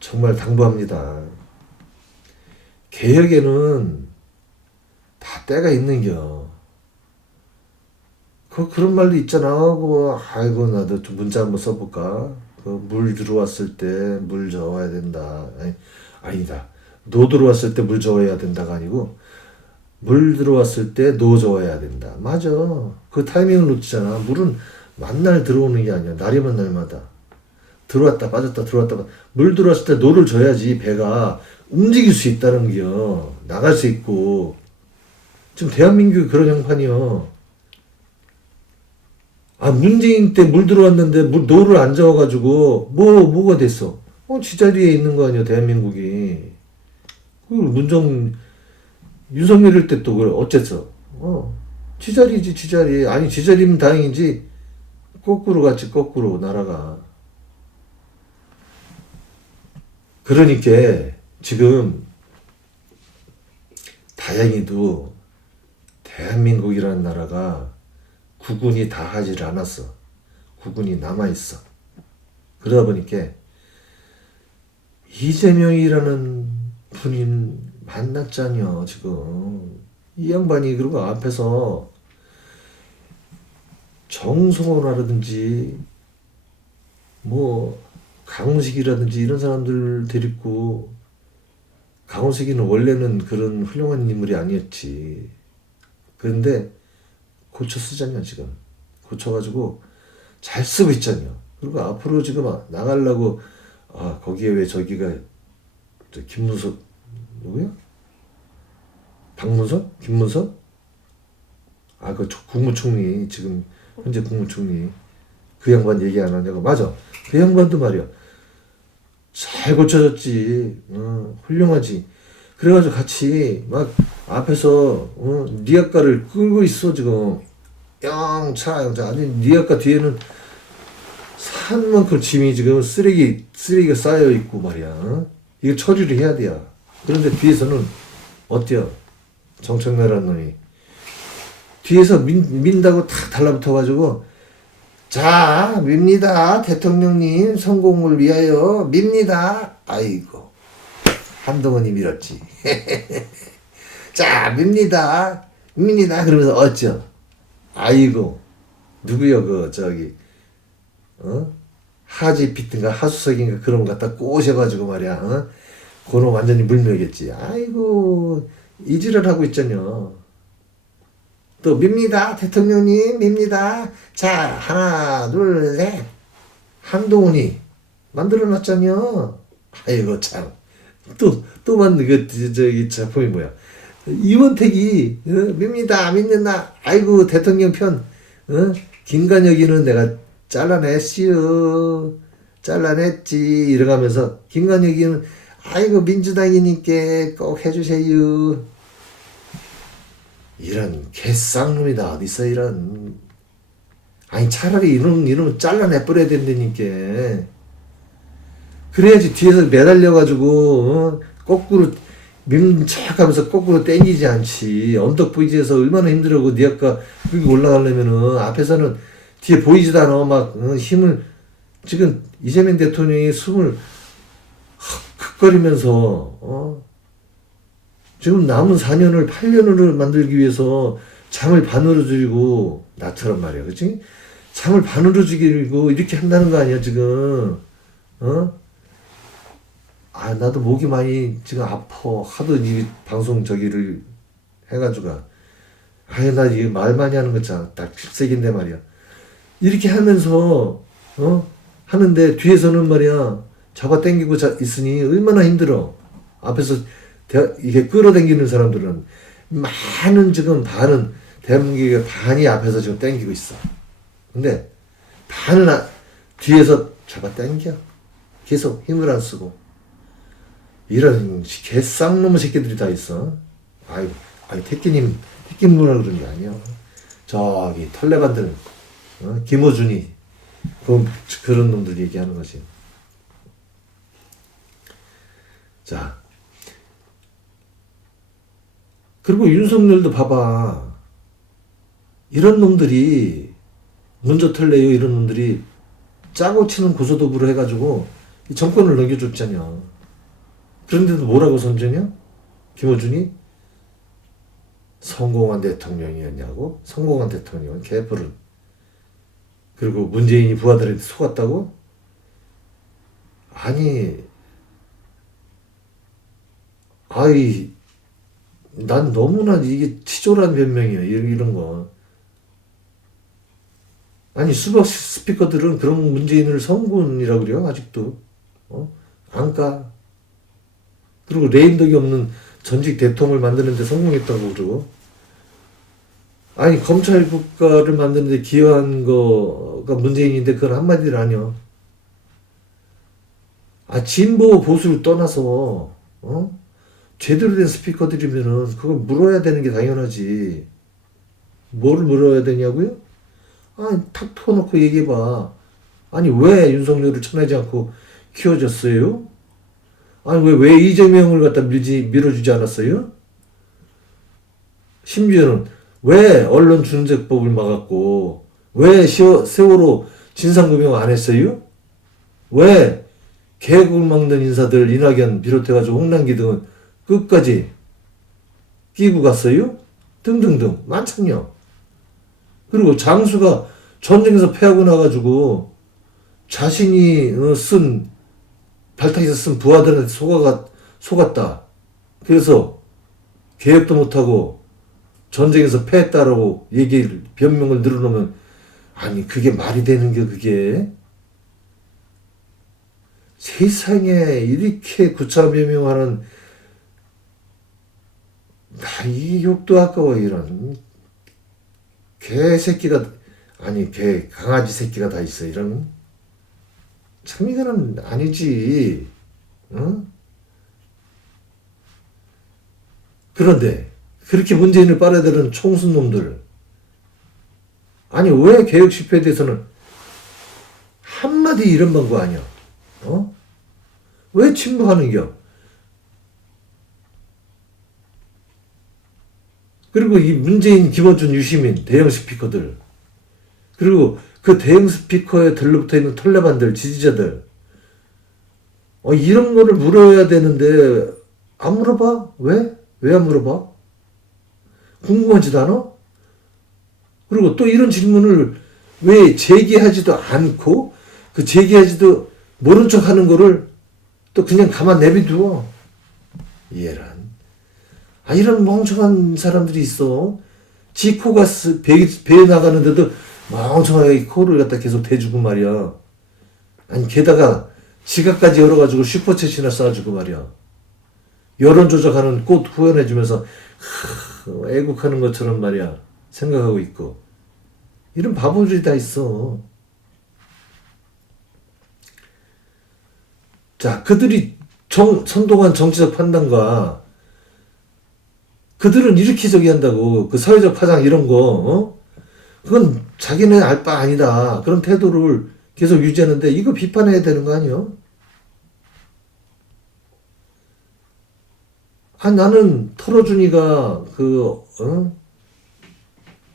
정말 당부합니다. 개혁에는 다 때가 있는겨. 그런 말도 있잖아. 아이고, 나도 좀 문자 한번 써볼까? 물 들어왔을 때 물 저어야 된다. 아니다. 노 들어왔을 때 물 저어야 된다가 아니고, 물 들어왔을 때 노 저어야 된다. 맞아. 그 타이밍을 놓치잖아. 물은 만날 들어오는 게 아니야. 날이면 날마다. 들어왔다 빠졌다 들어왔다 빠졌다. 물 들어왔을 때 노를 줘야지 배가 움직일 수 있다는 게요. 나갈 수 있고. 지금 대한민국이 그런 형판이요. 문재인 때 물 들어왔는데 노를 안 저어가지고 뭐가 됐어? 지자리에 있는 거 아니야 대한민국이. 윤석열일 때 또 그래 어쨌어? 지자리지 지자리. 아니 지자리면 다행이지. 거꾸로 갔지 거꾸로 나라가. 그러니까 지금 다행히도 대한민국이라는 나라가 국군이 다 하질 않았어. 국군이 남아있어. 그러다 보니까 이재명이라는 분이 만났잖여 지금. 이 양반이 그리고 앞에서 정성호라든지 강훈식이라든지 이런 사람들 데리고, 강훈식이는 원래는 그런 훌륭한 인물이 아니었지. 그런데 고쳐 쓰잖냐 지금. 고쳐가지고 잘 쓰고 있잖냐. 그리고 앞으로 지금 나가려고 거기에 왜 저기가 김문석 누구야? 박문석? 김문석? 그 국무총리 지금 현재 국무총리 그 양반 얘기 안 하냐고. 맞아. 그 양반도 말이야. 잘 고쳐졌지. 훌륭하지. 그래가지고 같이 막 앞에서 리아카를 끌고 있어 지금. 영차. 아니 리아카 뒤에는 산만큼 짐이 지금 쓰레기가 쌓여 있고 말이야. 이거 처리를 해야 돼요. 그런데 뒤에서는 어때요? 정청래라는 놈이 뒤에서 민다고 탁 달라붙어가지고, 자, 밉니다. 대통령님 성공을 위하여 밉니다. 아이고, 한동훈이 밀었지. 자, 밉니다. 그러면서 어쩌? 아이고, 누구요? 하지피트인가 하수석인가 그런 거 갖다 꼬셔가지고 말이야. 그놈 완전히 물먹였지. 아이고, 이지랄 하고 있잖여. 또 밉니다. 대통령님 밉니다. 자, 하나 둘 셋. 한동훈이 만들어놨잖여. 아이고 참. 또 만든 저기 작품이 뭐야? 이원택이 밉니다. 믿는다. 아이고 대통령 편. 김관혁이는 내가 잘라냈지요. 잘라냈지. 이러면서 김관혁이는 아이고 민주당이니까 꼭 해주세요. 이런 개쌍놈이다. 어딨어 이런. 아니 차라리 이놈 잘라내버려야 된다니까. 그래야지 뒤에서 매달려가지고 거꾸로 민착하면서 거꾸로 땡기지 않지. 언덕 브리지에서 얼마나 힘들고 니 아까 여기 올라가려면은 앞에서는 뒤에 보이지도 않아. 막 힘을 지금 이재명 대통령이 숨을 흑흑거리면서 지금 남은 4년을 8년으로 만들기 위해서 잠을 반으로 줄이고, 나처럼 말이야, 그치? 잠을 반으로 줄이고 이렇게 한다는 거 아니야 지금. 어? 아, 나도 목이 많이 지금 아파. 하도 이 방송 저기를 해가지고. 아유, 나 이거 말 많이 하는 거 참, 딱 십색인데 말이야. 이렇게 하면서, 하는데 뒤에서는 말이야, 잡아 당기고 있으니 얼마나 힘들어. 앞에서 이게 끌어당기는 사람들은 많은 지금 반은, 대한민국의 반이 앞에서 지금 당기고 있어. 근데 반은 뒤에서 잡아 당겨. 계속 힘을 안 쓰고. 이런 개쌍놈의 새끼들이 다 있어. 아이고, 택기님이라 그런 게 아니야. 저기 털레반들, 김어준이 그런 놈들 얘기하는 거지. 자, 그리고 윤석열도 봐봐. 이런 놈들이 먼저 털래요. 이런 놈들이 짜고 치는 고소도구로 해가지고 이 정권을 넘겨줬잖아. 그런데도 뭐라고 선전이야? 김어준이 성공한 대통령이었냐고? 성공한 대통령은 개뿔은. 그리고 문재인이 부하들한테 속았다고? 아니, 난 너무나 이게 치졸한 변명이야. 이런 거. 아니, 수박 스피커들은 그런 문재인을 성군이라고 그래요. 아직도. 안 까. 그리고 레임덕이 없는 전직 대통령을 만드는데 성공했다고 그러고. 아니, 검찰 국가를 만드는데 기여한 거가 문재인인데 그건 한마디를 아니야. 진보 보수를 떠나서, 제대로 된 스피커들이면은 그걸 물어야 되는 게 당연하지. 뭐를 물어야 되냐고요? 탁 터놓고 얘기해봐. 아니, 왜 윤석열을 쳐내지 않고 키워줬어요? 아니, 왜 이재명을 갖다 밀어주지 않았어요? 심지어는 왜 언론중재법을 막았고, 왜 세월호 진상규명 안 했어요? 왜 개혁을 막는 인사들 이낙연 비롯해가지고 홍남기 등은 끝까지 끼고 갔어요? 등등등 많잖요. 그리고 장수가 전쟁에서 패하고 나가지고 자신이 발탁해서 쓴 부하들한테 속았다. 그래서 개혁도 못하고 전쟁에서 패했다라고 변명을 늘어놓으면, 아니, 그게 말이 되는 게 그게? 세상에 이렇게 구차 변명하는, 이 욕도 아까워. 이런 개새끼가, 아니, 강아지 새끼가 다 있어. 이런. 참, 이거는 아니지. 그런데 그렇게 문재인을 빨아들이는 총수놈들, 아니, 왜 개혁 실패에 대해서는 한마디 이런 방법 아니야? 왜 침묵하는겨? 그리고 이 문재인, 김어준, 유시민 대형 스피커들, 그리고 그 대형 스피커에 들러붙어 있는 털레반들, 지지자들, 이런 거를 물어야 되는데 안 물어봐? 왜? 왜 안 물어봐? 궁금하지도 않아? 그리고 또 이런 질문을 왜 제기하지도 않고, 그 제기하지도 모른 척 하는 거를 또 그냥 가만 내비두어. 이해란. 이런 멍청한 사람들이 있어. 지 코가 배에 나가는데도 멍청하게 코를 갖다 계속 대주고 말이야. 아니, 게다가 지갑까지 열어가지고 슈퍼챗이나 쏴주고 말이야. 여론 조작하는 꽃 후원해주면서 애국하는 것처럼 말이야 생각하고 있고. 이런 바보들이 다 있어. 자, 그들이 선동한 정치적 판단과, 그들은 이렇게 저기 한다고, 그 사회적 파장 이런 거, 그건 자기네 알 바 아니다. 그런 태도를 계속 유지하는데, 이거 비판해야 되는 거 아니야? 나는 털어준이가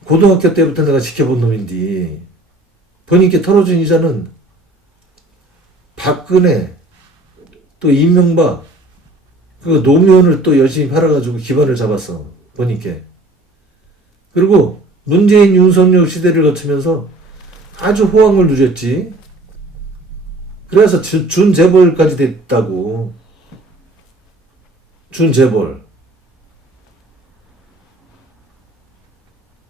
고등학교 때부터 내가 지켜본 놈인데, 보니까 털어준이자는 박근혜, 또 이명박, 그 노무현을 또 열심히 팔아가지고 기반을 잡았어. 보니까. 그리고 문재인, 윤석열 시대를 거치면서 아주 호황을 누렸지. 그래서 준재벌까지 됐다고. 준재벌.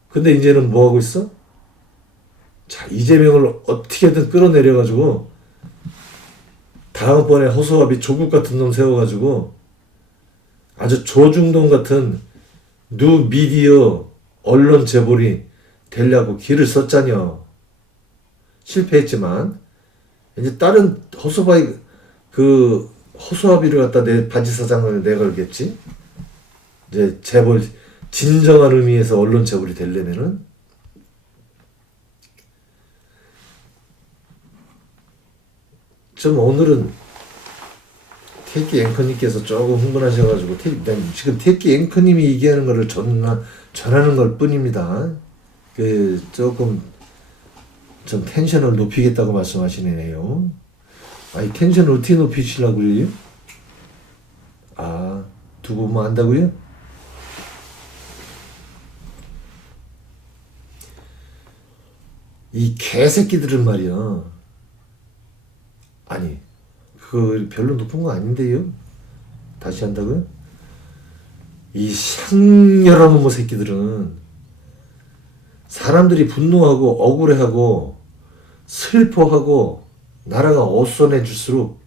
근데 이제는 뭐 하고 있어? 자, 이재명을 어떻게든 끌어내려가지고 다음번에 허수아비 조국 같은 놈 세워가지고 아주 조중동 같은 뉴 미디어 언론 재벌이 되려고 길을 썼잖여. 실패했지만 이제 다른 허수아비를 갖다 내 바지 사장을 내걸겠지. 이제 재벌 진정한 의미에서 언론 재벌이 되려면은 좀 오늘은 태기 앵커님께서 조금 흥분하셔가지고 지금 태기 앵커님이 얘기하는 거를 전하는 걸 뿐입니다. 조금 좀 텐션을 높이겠다고 말씀하시네요. 아니 텐션을 어떻게 높이시려고 그래요? 아, 두고 보면 안다고요? 이 개새끼들은 말이야. 아니 별로 높은 거 아닌데요? 다시 한다고요? 이 상여러놈의 새끼들은 사람들이 분노하고 억울해하고 슬퍼하고 나라가 어수선해질수록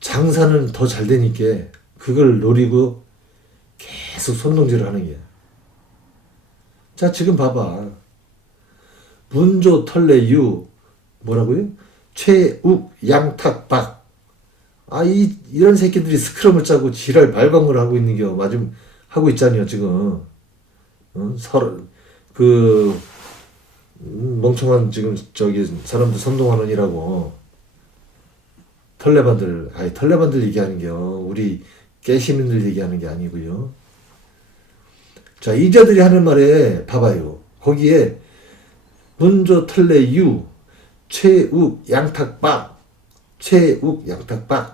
장사는 더 잘 되니까 그걸 노리고 계속 손동질을 하는 거야. 자, 지금 봐봐. 문조 털레 유 뭐라고요? 최욱 양탁박. 이런 새끼들이 스크럼을 짜고 지랄 발광을 하고 있는겨. 하고 있잖아요 지금. 멍청한 지금 사람들 선동하느니라고. 털레반들 얘기하는겨. 우리 깨시민들 얘기하는 게 아니고요. 자, 이자들이 하는 말에 봐봐요. 거기에 문조 털레 유 최욱 양탁박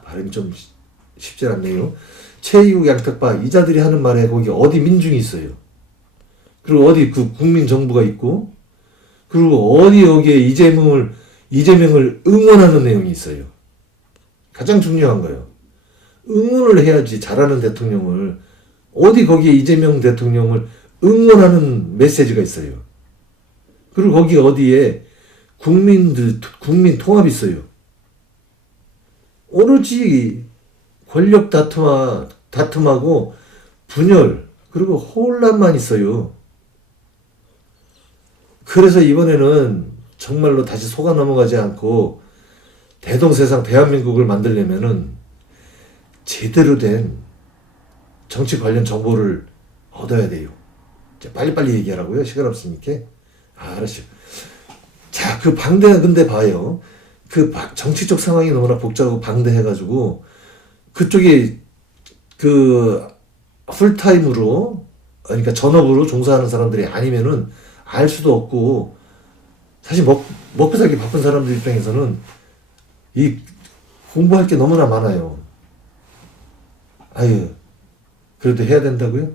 발음이 좀 쉽지 않네요. 최욱 양탁박 이자들이 하는 말에 거기 어디 민중이 있어요. 그리고 어디 그 국민 정부가 있고, 그리고 어디 여기에 이재명을 응원하는 내용이 있어요. 가장 중요한 거예요. 응원을 해야지 잘하는 대통령을. 어디 거기에 이재명 대통령을 응원하는 메시지가 있어요. 그리고 거기 어디에 국민 통합이 있어요. 오로지 권력 다툼하고 분열 그리고 혼란만 있어요. 그래서 이번에는 정말로 다시 속아 넘어가지 않고 대동세상 대한민국을 만들려면은 제대로 된 정치 관련 정보를 얻어야 돼요. 빨리빨리 얘기하라고요. 시간 없으니까. 알았어요. 자, 그 방대가 근데 봐요. 정치적 상황이 너무나 복잡하고 방대해가지고 그쪽에 풀타임으로 그러니까 전업으로 종사하는 사람들이 아니면은 알 수도 없고, 사실 먹고 살기 바쁜 사람들 입장에서는 이 공부할 게 너무나 많아요. 그래도 해야 된다고요?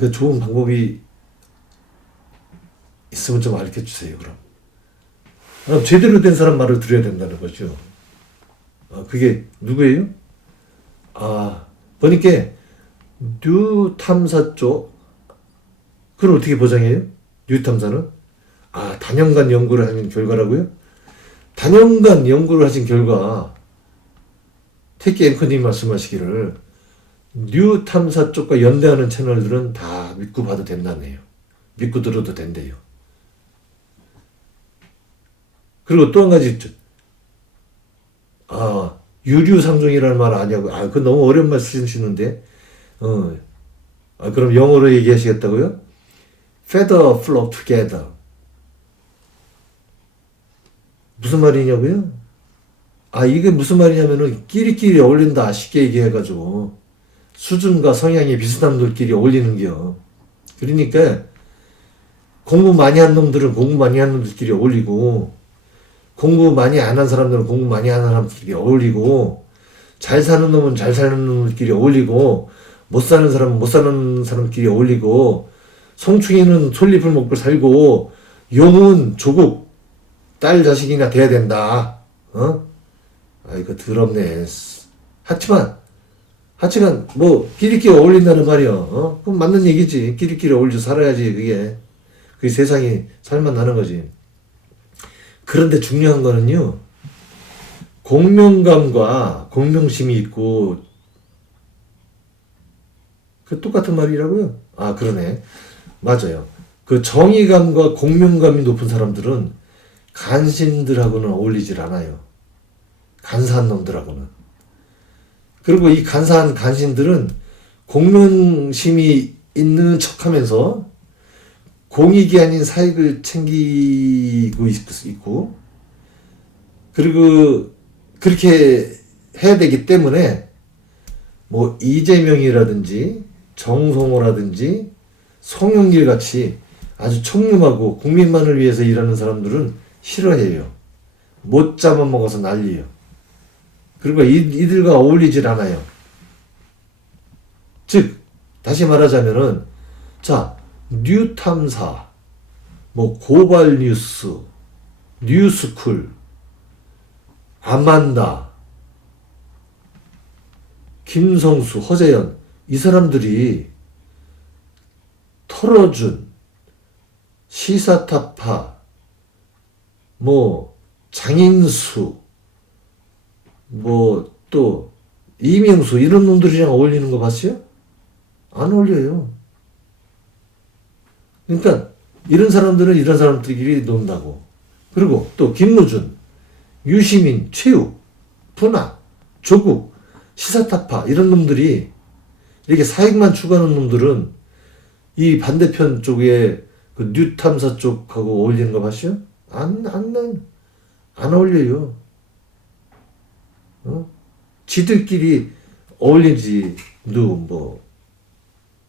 그 좋은 방법이 있으면 좀 알려 주세요, 그럼 제대로 된 사람 말을 들어야 된다는 거죠. 그게 누구예요? 보니까 뉴 탐사 쪽. 그걸 어떻게 보장해요? 뉴 탐사는? 단연간 연구를 하신 결과라고요? 단연간 연구를 하신 결과, 태기 앵커님 말씀하시기를 뉴 탐사 쪽과 연대하는 채널들은 다 믿고 봐도 된다네요. 믿고 들어도 된대요. 그리고 또 한 가지 있죠. 유류상종이라는 말 아냐고. 그건 너무 어려운 말 쓰시는데. 그럼 영어로 얘기하시겠다고요? Feather flock together. 무슨 말이냐고요? 이게 무슨 말이냐면은 끼리끼리 어울린다. 쉽게 얘기해가지고. 수준과 성향이 비슷한 놈들끼리 어울리는겨. 그러니까 공부 많이 한 놈들은 공부 많이 한 놈들끼리 어울리고, 공부 많이 안 한 사람들은 공부 많이 하는 사람들끼리 어울리고, 잘 사는 놈은 잘 사는 놈들끼리 어울리고, 못 사는 사람은 못 사는 사람끼리 어울리고, 송충이는 솔잎을 먹고 살고, 용은 조국 딸 자식이나 돼야 된다. 어? 이거 더럽네. 하지만 뭐 끼리끼리 어울린다는 말이야. 그럼 맞는 얘기지. 끼리끼리 어울려 살아야지. 그게 세상이 살맛나는 거지. 그런데 중요한 거는요. 공명감과 공명심이 있고 그 똑같은 말이라고요? 그러네. 맞아요. 그 정의감과 공명감이 높은 사람들은 간신들하고는 어울리질 않아요. 간사한 놈들하고는. 그리고 이 간사한 간신들은 공명심이 있는 척하면서 공익이 아닌 사익을 챙기고 있고, 그리고 그렇게 해야 되기 때문에 뭐 이재명이라든지 정성호라든지 송영길 같이 아주 청렴하고 국민만을 위해서 일하는 사람들은 싫어해요. 못 잡아먹어서 난리예요. 그리고 이들과 어울리질 않아요. 즉 다시 말하자면은 자 뉴탐사, 뭐 고발뉴스, 뉴스쿨, 아만다, 김성수, 허재현 이 사람들이 털어준 시사타파, 뭐 장인수, 뭐 또 이명수 이런 놈들이랑 어울리는 거 봤어요? 안 어울려요. 그러니까 이런 사람들은 이런 사람들끼리 논다고. 그리고 또 김무준, 유시민, 최욱, 푸나, 조국, 시사타파 이런 놈들이 이렇게 사익만 추구하는 놈들은 이 반대편 쪽에 그 뉴탐사 쪽하고 어울리는 거 봤어요? 안 어울려요. 지들끼리 어울리지. 뭐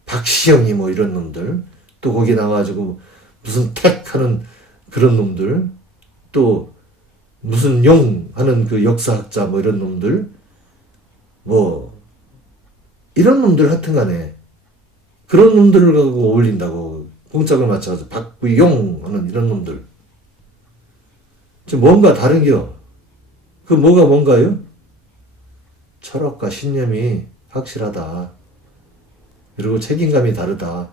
박시영이 뭐 이런 놈들, 또 거기 나와가지고 무슨 택 하는 그런 놈들, 또 무슨 용 하는 그 역사학자 뭐 이런 놈들, 뭐 이런 놈들 하여튼간에 그런 놈들을 갖고 어울린다고. 공짝을 맞춰서 박구용 하는 이런 놈들. 지금 뭔가 다른겨. 그 뭐가 뭔가요? 철학과 신념이 확실하다. 그리고 책임감이 다르다.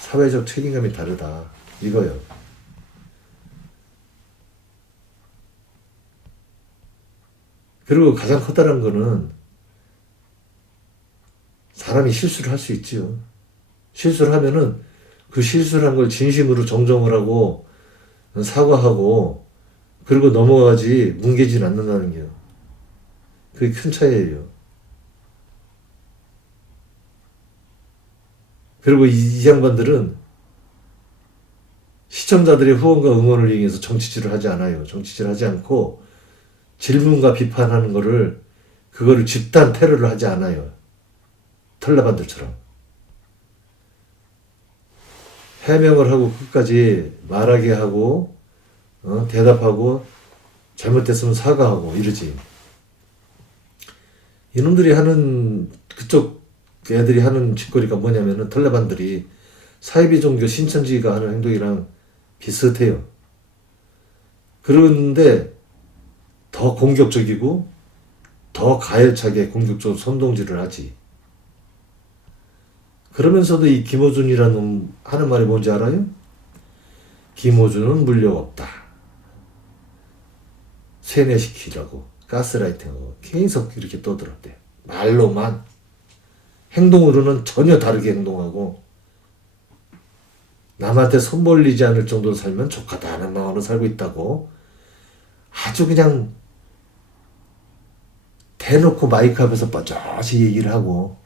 사회적 책임감이 다르다. 이거요. 그리고 가장 커다란 거는 사람이 실수를 할 수 있지요. 실수를 하면은 그 실수를 한 걸 진심으로 정정을 하고 사과하고 그리고 넘어가지 뭉개진 않는다는 게요. 그게 큰 차이예요. 그리고 이 양반들은 시청자들의 후원과 응원을 이용해서 정치질을 하지 않아요. 정치질을 하지 않고 질문과 비판하는 그거를 집단 테러를 하지 않아요. 털라반들처럼. 해명을 하고 끝까지 말하게 하고 대답하고 잘못됐으면 사과하고 이러지. 이놈들이 하는 그쪽 애들이 하는 짓거리가 뭐냐면은 털레반들이 사이비 종교 신천지가 하는 행동이랑 비슷해요. 그런데 더 공격적이고 더 가열차게 공격적으로 선동질을 하지. 그러면서도 이 김어준이라는 놈 하는 말이 뭔지 알아요? 김어준은 물력 없다. 세뇌시키라고 가스라이팅하고 계속 이렇게 떠들었대. 말로만. 행동으로는 전혀 다르게 행동하고 남한테 손 벌리지 않을 정도로 살면 족하다 하는 마음으로 살고 있다고 아주 그냥 대놓고 마이크 앞에서 뻗어시 얘기를 하고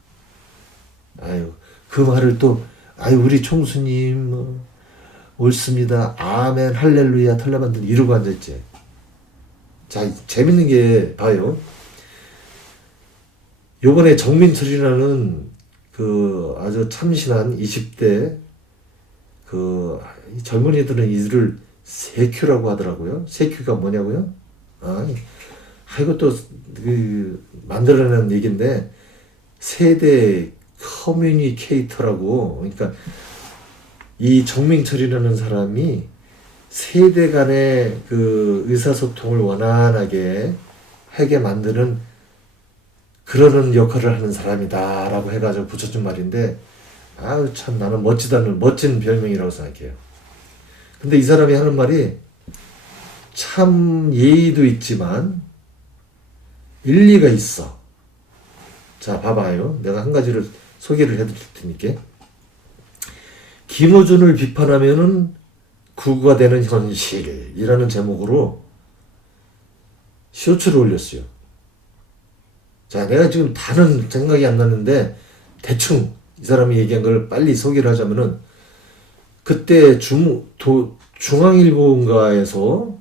그 말을 또 우리 총수님 옳습니다. 아멘 할렐루야 털레반들 이러고 앉아있지. 자 재밌는 게 봐요. 요번에 정민철이라는 그 아주 참신한 20대 그 젊은이들은 이들을 세큐라고 하더라고요. 세큐가 뭐냐고요? 이것도 그 만들어낸 얘기인데 세대 커뮤니케이터라고. 그러니까 이 정민철이라는 사람이 세대 간의 그 의사소통을 원활하게 하게 만드는 그러는 역할을 하는 사람이다라고 해가지고 붙여준 말인데, 아유 참 나는 멋지다는 멋진 별명이라고 생각해요. 근데 이 사람이 하는 말이 참 예의도 있지만 일리가 있어. 자 봐봐요. 내가 한 가지를 소개를 해드릴 테니까. 김어준을 비판하면은 구구가 되는 현실이라는 제목으로 쇼츠를 올렸어요. 자, 내가 지금 다는 생각이 안 나는데 대충 이 사람이 얘기한 걸 빨리 소개를 하자면은, 그때 중앙일보인가에서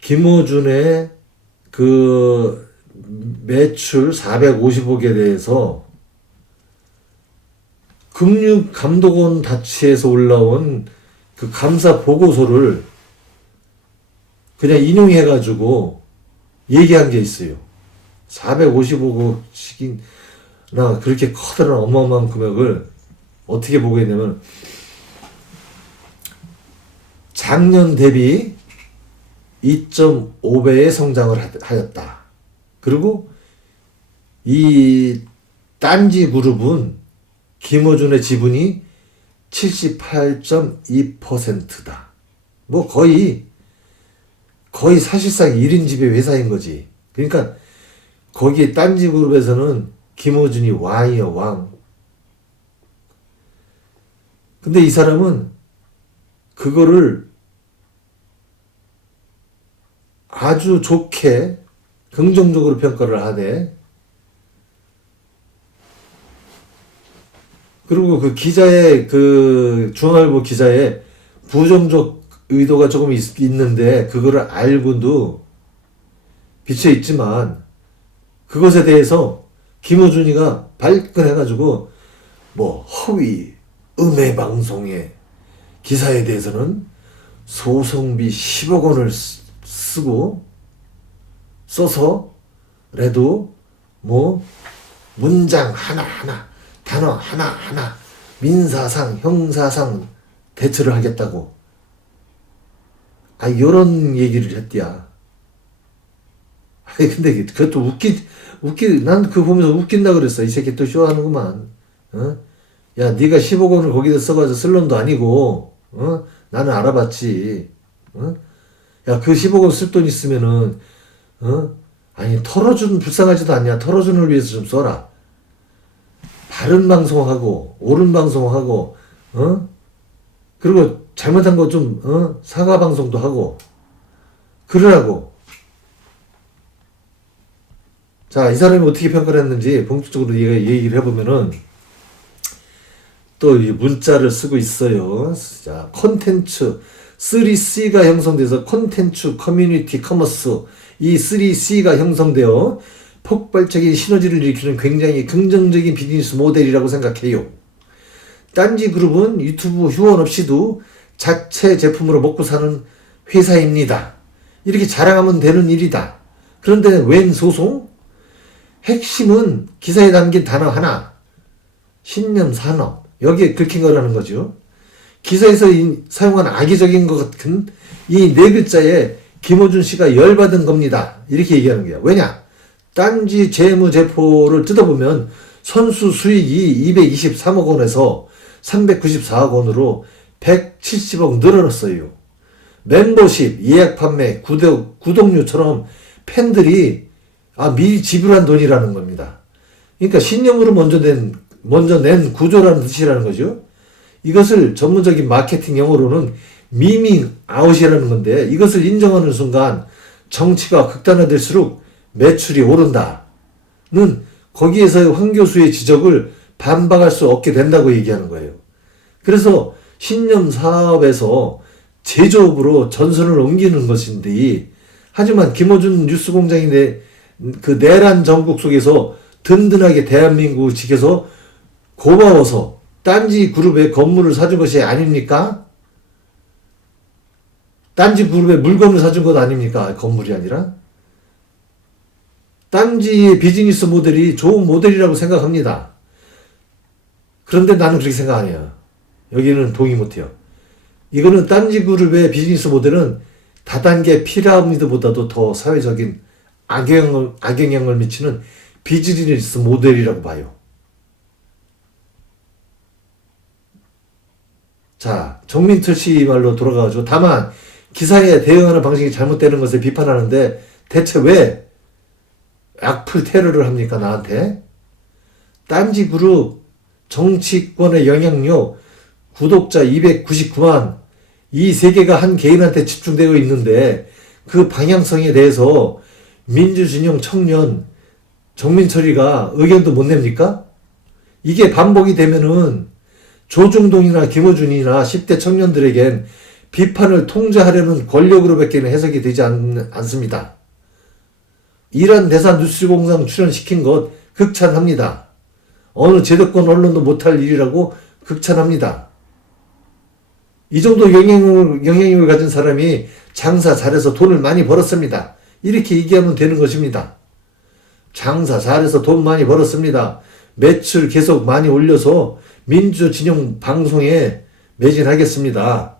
김어준의 그 매출 450억에 대해서 금융감독원 다치에서 올라온 그 감사 보고서를 그냥 인용해가지고 얘기한 게 있어요. 455억씩이나 그렇게 커다란 어마어마한 금액을 어떻게 보겠냐면, 작년 대비 2.5배의 성장을 하였다. 그리고 이 딴지그룹은 김어준의 지분이 78.2%다. 뭐 거의 사실상 1인 지배 회사인 거지. 그러니까 거기에 딴지그룹에서는 김어준이 왕이요, 왕. 근데 이 사람은 그거를 아주 좋게 긍정적으로 평가를 하되, 그리고 그 기자의 그 중앙일보 기자의 부정적 의도가 조금 있는데 그거를 알고도 비쳐 있지만, 그것에 대해서 김어준이가 발끈해가지고 뭐 허위 음해 방송의 기사에 대해서는 소송비 10억 원을 써서라도 뭐 문장 하나하나, 단어 하나하나, 민사상, 형사상 대처를 하겠다고. 요런 얘기를 했디야. 근데 그것도 난 그거 보면서 웃긴다 그랬어. 이 새끼 또 쇼하는구만. 어? 야, 네가 10억 원을 거기다 써가지고 쓸 놈도 아니고, 나는 알아봤지. 야, 그 10억 원 쓸 돈 있으면은, 아니, 털어준, 불쌍하지도 않냐. 털어준을 위해서 좀 써라. 바른 방송하고, 옳은 방송하고, 그리고 잘못한 거 좀, 사과 방송도 하고, 그러라고. 자, 이 사람이 어떻게 평가를 했는지 본격적으로 얘기를 해보면은, 또 문자를 쓰고 있어요. 자, 콘텐츠 3C가 형성돼서 콘텐츠, 커뮤니티, 커머스, 이 3C가 형성되어 폭발적인 시너지를 일으키는 굉장히 긍정적인 비즈니스 모델이라고 생각해요. 딴지그룹은 유튜브 후원 없이도 자체 제품으로 먹고 사는 회사입니다. 이렇게 자랑하면 되는 일이다. 그런데 웬 소송? 핵심은 기사에 담긴 단어 하나, 신념 산업, 여기에 긁힌 거라는 거죠. 기사에서 사용한 악의적인 것 같은 이 네 글자에 김어준 씨가 열받은 겁니다. 이렇게 얘기하는 거야. 왜냐? 딴지 재무제표를 뜯어보면 선수 수익이 223억 원에서 394억 원으로 170억 늘어났어요. 멤버십, 예약 판매, 구독료처럼 팬들이 미리 지불한 돈이라는 겁니다. 그러니까 신념으로 먼저 낸 구조라는 뜻이라는 거죠. 이것을 전문적인 마케팅 용어로는 미밍 아웃이라는 건데, 이것을 인정하는 순간 정치가 극단화될수록 매출이 오른다는, 거기에서 황 교수의 지적을 반박할 수 없게 된다고 얘기하는 거예요. 그래서 신념 사업에서 제조업으로 전선을 옮기는 것인데, 하지만 김어준 뉴스공장이 그 내란 전국 속에서 든든하게 대한민국을 지켜서 고마워서 딴지 그룹의 건물을 사준 것이 아닙니까? 딴지 그룹의 물건을 사준 것 아닙니까? 건물이 아니라. 딴지의 비즈니스 모델이 좋은 모델이라고 생각합니다. 그런데 나는 그렇게 생각 안 해요. 여기는 동의 못 해요. 이거는 딴지그룹의 비즈니스 모델은 다단계 피라미드보다도 더 사회적인 악영향을 미치는 비즈니스 모델이라고 봐요. 자, 정민철 씨 말로 돌아가가지고 다만 기사에 대응하는 방식이 잘못되는 것을 비판하는데 대체 왜 악플 테러를 합니까 나한테? 딴지그룹 정치권의 영향력 구독자 299만 이 세 개가 한 개인한테 집중되어 있는데 그 방향성에 대해서 민주진영 청년 정민철이가 의견도 못 냅니까? 이게 반복이 되면은 조중동이나 김어준이나 10대 청년들에겐 비판을 통제하려는 권력으로밖에 해석이 되지 않습니다. 이란 대사 뉴스공장 출연시킨 것 극찬합니다. 어느 제도권 언론도 못할 일이라고 극찬합니다. 이 정도 영향력을 가진 사람이 장사 잘해서 돈을 많이 벌었습니다. 이렇게 얘기하면 되는 것입니다. 장사 잘해서 돈 많이 벌었습니다. 매출 계속 많이 올려서 민주진영 방송에 매진하겠습니다.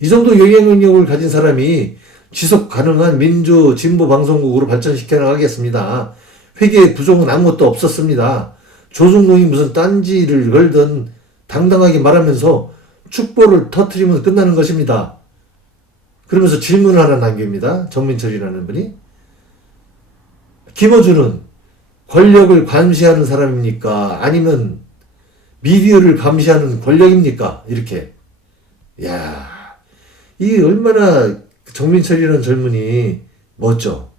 이 정도 영향력을 가진 사람이 지속 가능한 민주 진보 방송국으로 발전시켜 나가겠습니다. 회계의 부족은 아무것도 없었습니다. 조중동이 무슨 딴지를 걸든 당당하게 말하면서 축보를 터트리면 끝나는 것입니다. 그러면서 질문을 하나 남깁니다. 정민철이라는 분이. 김어준은 권력을 감시하는 사람입니까? 아니면 미디어를 감시하는 권력입니까? 이렇게. 야, 이 얼마나 정민철이라는 젊은이 멋져.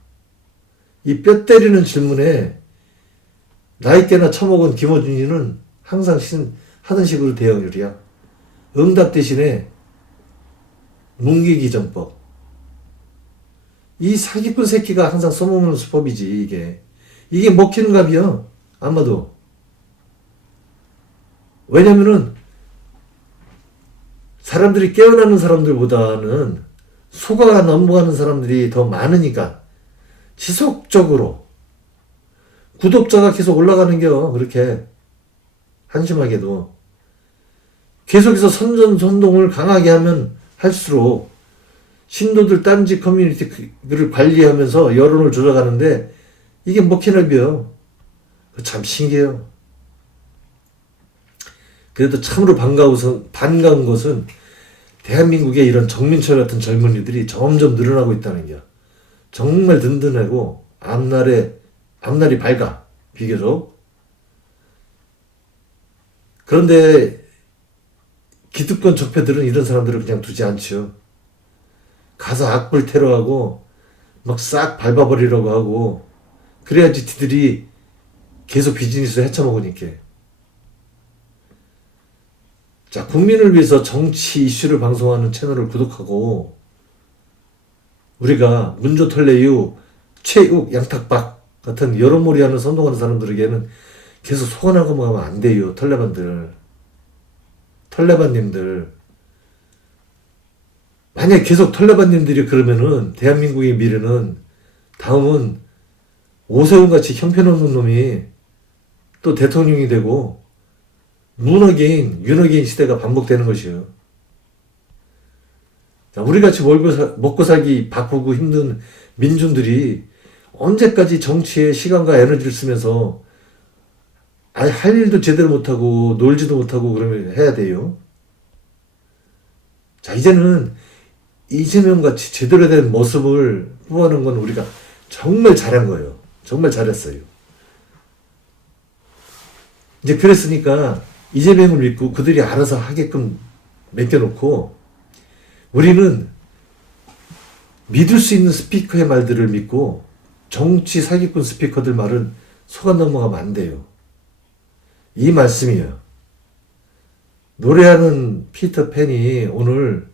이 뼈 때리는 질문에 나이때나 처먹은 김어준이는 항상 하던 식으로 대응률이야. 응답 대신에 뭉개기전법. 이 사기꾼 새끼가 항상 써먹는 수법이지 이게. 이게 먹히는 값이야. 아마도. 왜냐면은 사람들이 깨어나는 사람들보다는 속아 넘어가는 사람들이 더 많으니까 지속적으로 구독자가 계속 올라가는겨. 그렇게 한심하게도 계속해서 선전선동을 강하게 하면 할수록 신도들 딴지 커뮤니티를 관리하면서 여론을 조작하는데 이게 먹히나비요. 참 신기해요. 그래도 참으로 반가운 것은 대한민국에 이런 정민철 같은 젊은이들이 점점 늘어나고 있다는 게 정말 든든하고 앞날이 밝아. 비교적. 그런데 기득권 적폐들은 이런 사람들을 그냥 두지 않죠. 가서 악플 테러하고 막 싹 밟아버리려고 하고 그래야지 지들이 계속 비즈니스 헤쳐먹으니까. 자, 국민을 위해서 정치 이슈를 방송하는 채널을 구독하고 우리가 문조털레유, 최욱, 양탁박 같은 여론몰이하는 선동하는 사람들에게는 계속 소환하고 하면 안 돼요. 털레반님들. 만약 계속 털레반님들이 그러면은 대한민국의 미래는 다음은 오세훈같이 형편없는 놈이 또 대통령이 되고 문어게인, 윤어게인 시대가 반복되는 것이요. 자, 우리같이 먹고 살기 바쁘고 힘든 민중들이 언제까지 정치에 시간과 에너지를 쓰면서 할 일도 제대로 못하고 놀지도 못하고 그러면 해야 돼요. 자, 이제는 이재명같이 제대로 된 모습을 뽑아내는 건 우리가 정말 잘한 거예요. 정말 잘했어요. 이제 그랬으니까 이재명을 믿고 그들이 알아서 하게끔 맡겨놓고 우리는 믿을 수 있는 스피커의 말들을 믿고 정치 사기꾼 스피커들 말은 속아 넘어가면 안 돼요. 이 말씀이에요. 노래하는 피터팬이 오늘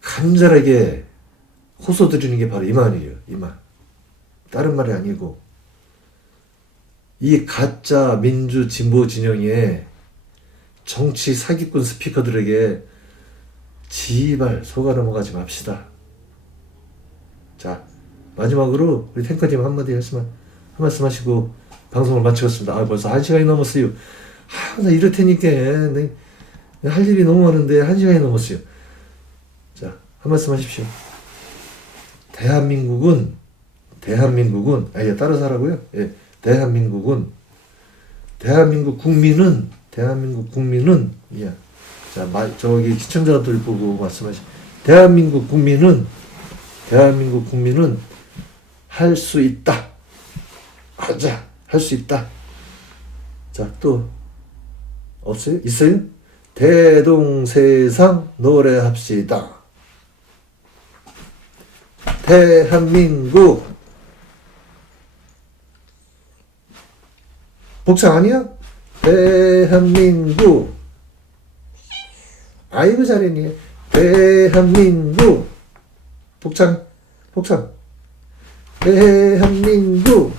간절하게 호소드리는 게 바로 이 말이에요. 이 말. 다른 말이 아니고 이 가짜 민주 진보 진영의 정치 사기꾼 스피커들에게 지발 속아 넘어가지 맙시다. 자, 마지막으로 우리 탱커님 한 말씀 하시고 방송을 마치겠습니다. 벌써 1시간이 넘었어요. 나 이럴 테니까 할 일이 너무 많은데 1시간이 넘었어요. 자, 한 말씀 하십시오. 대한민국은, 예, 따라서 하라고요? 예, 대한민국 국민은, 예. 자, 저기 시청자들 보고 말씀하시. 대한민국 국민은 할 수 있다. 하자, 할 수 있다. 자, 또 없어요? 있어요? 대동세상 노래합시다. 대한민국. 복창 아니야? 대한민국. 아이고 잘했니? 대한민국. 복창. 대한민국.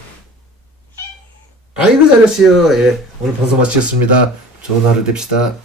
아이고 잘했어요. 예, 오늘 방송 마치겠습니다. 좋은 하루 됩시다.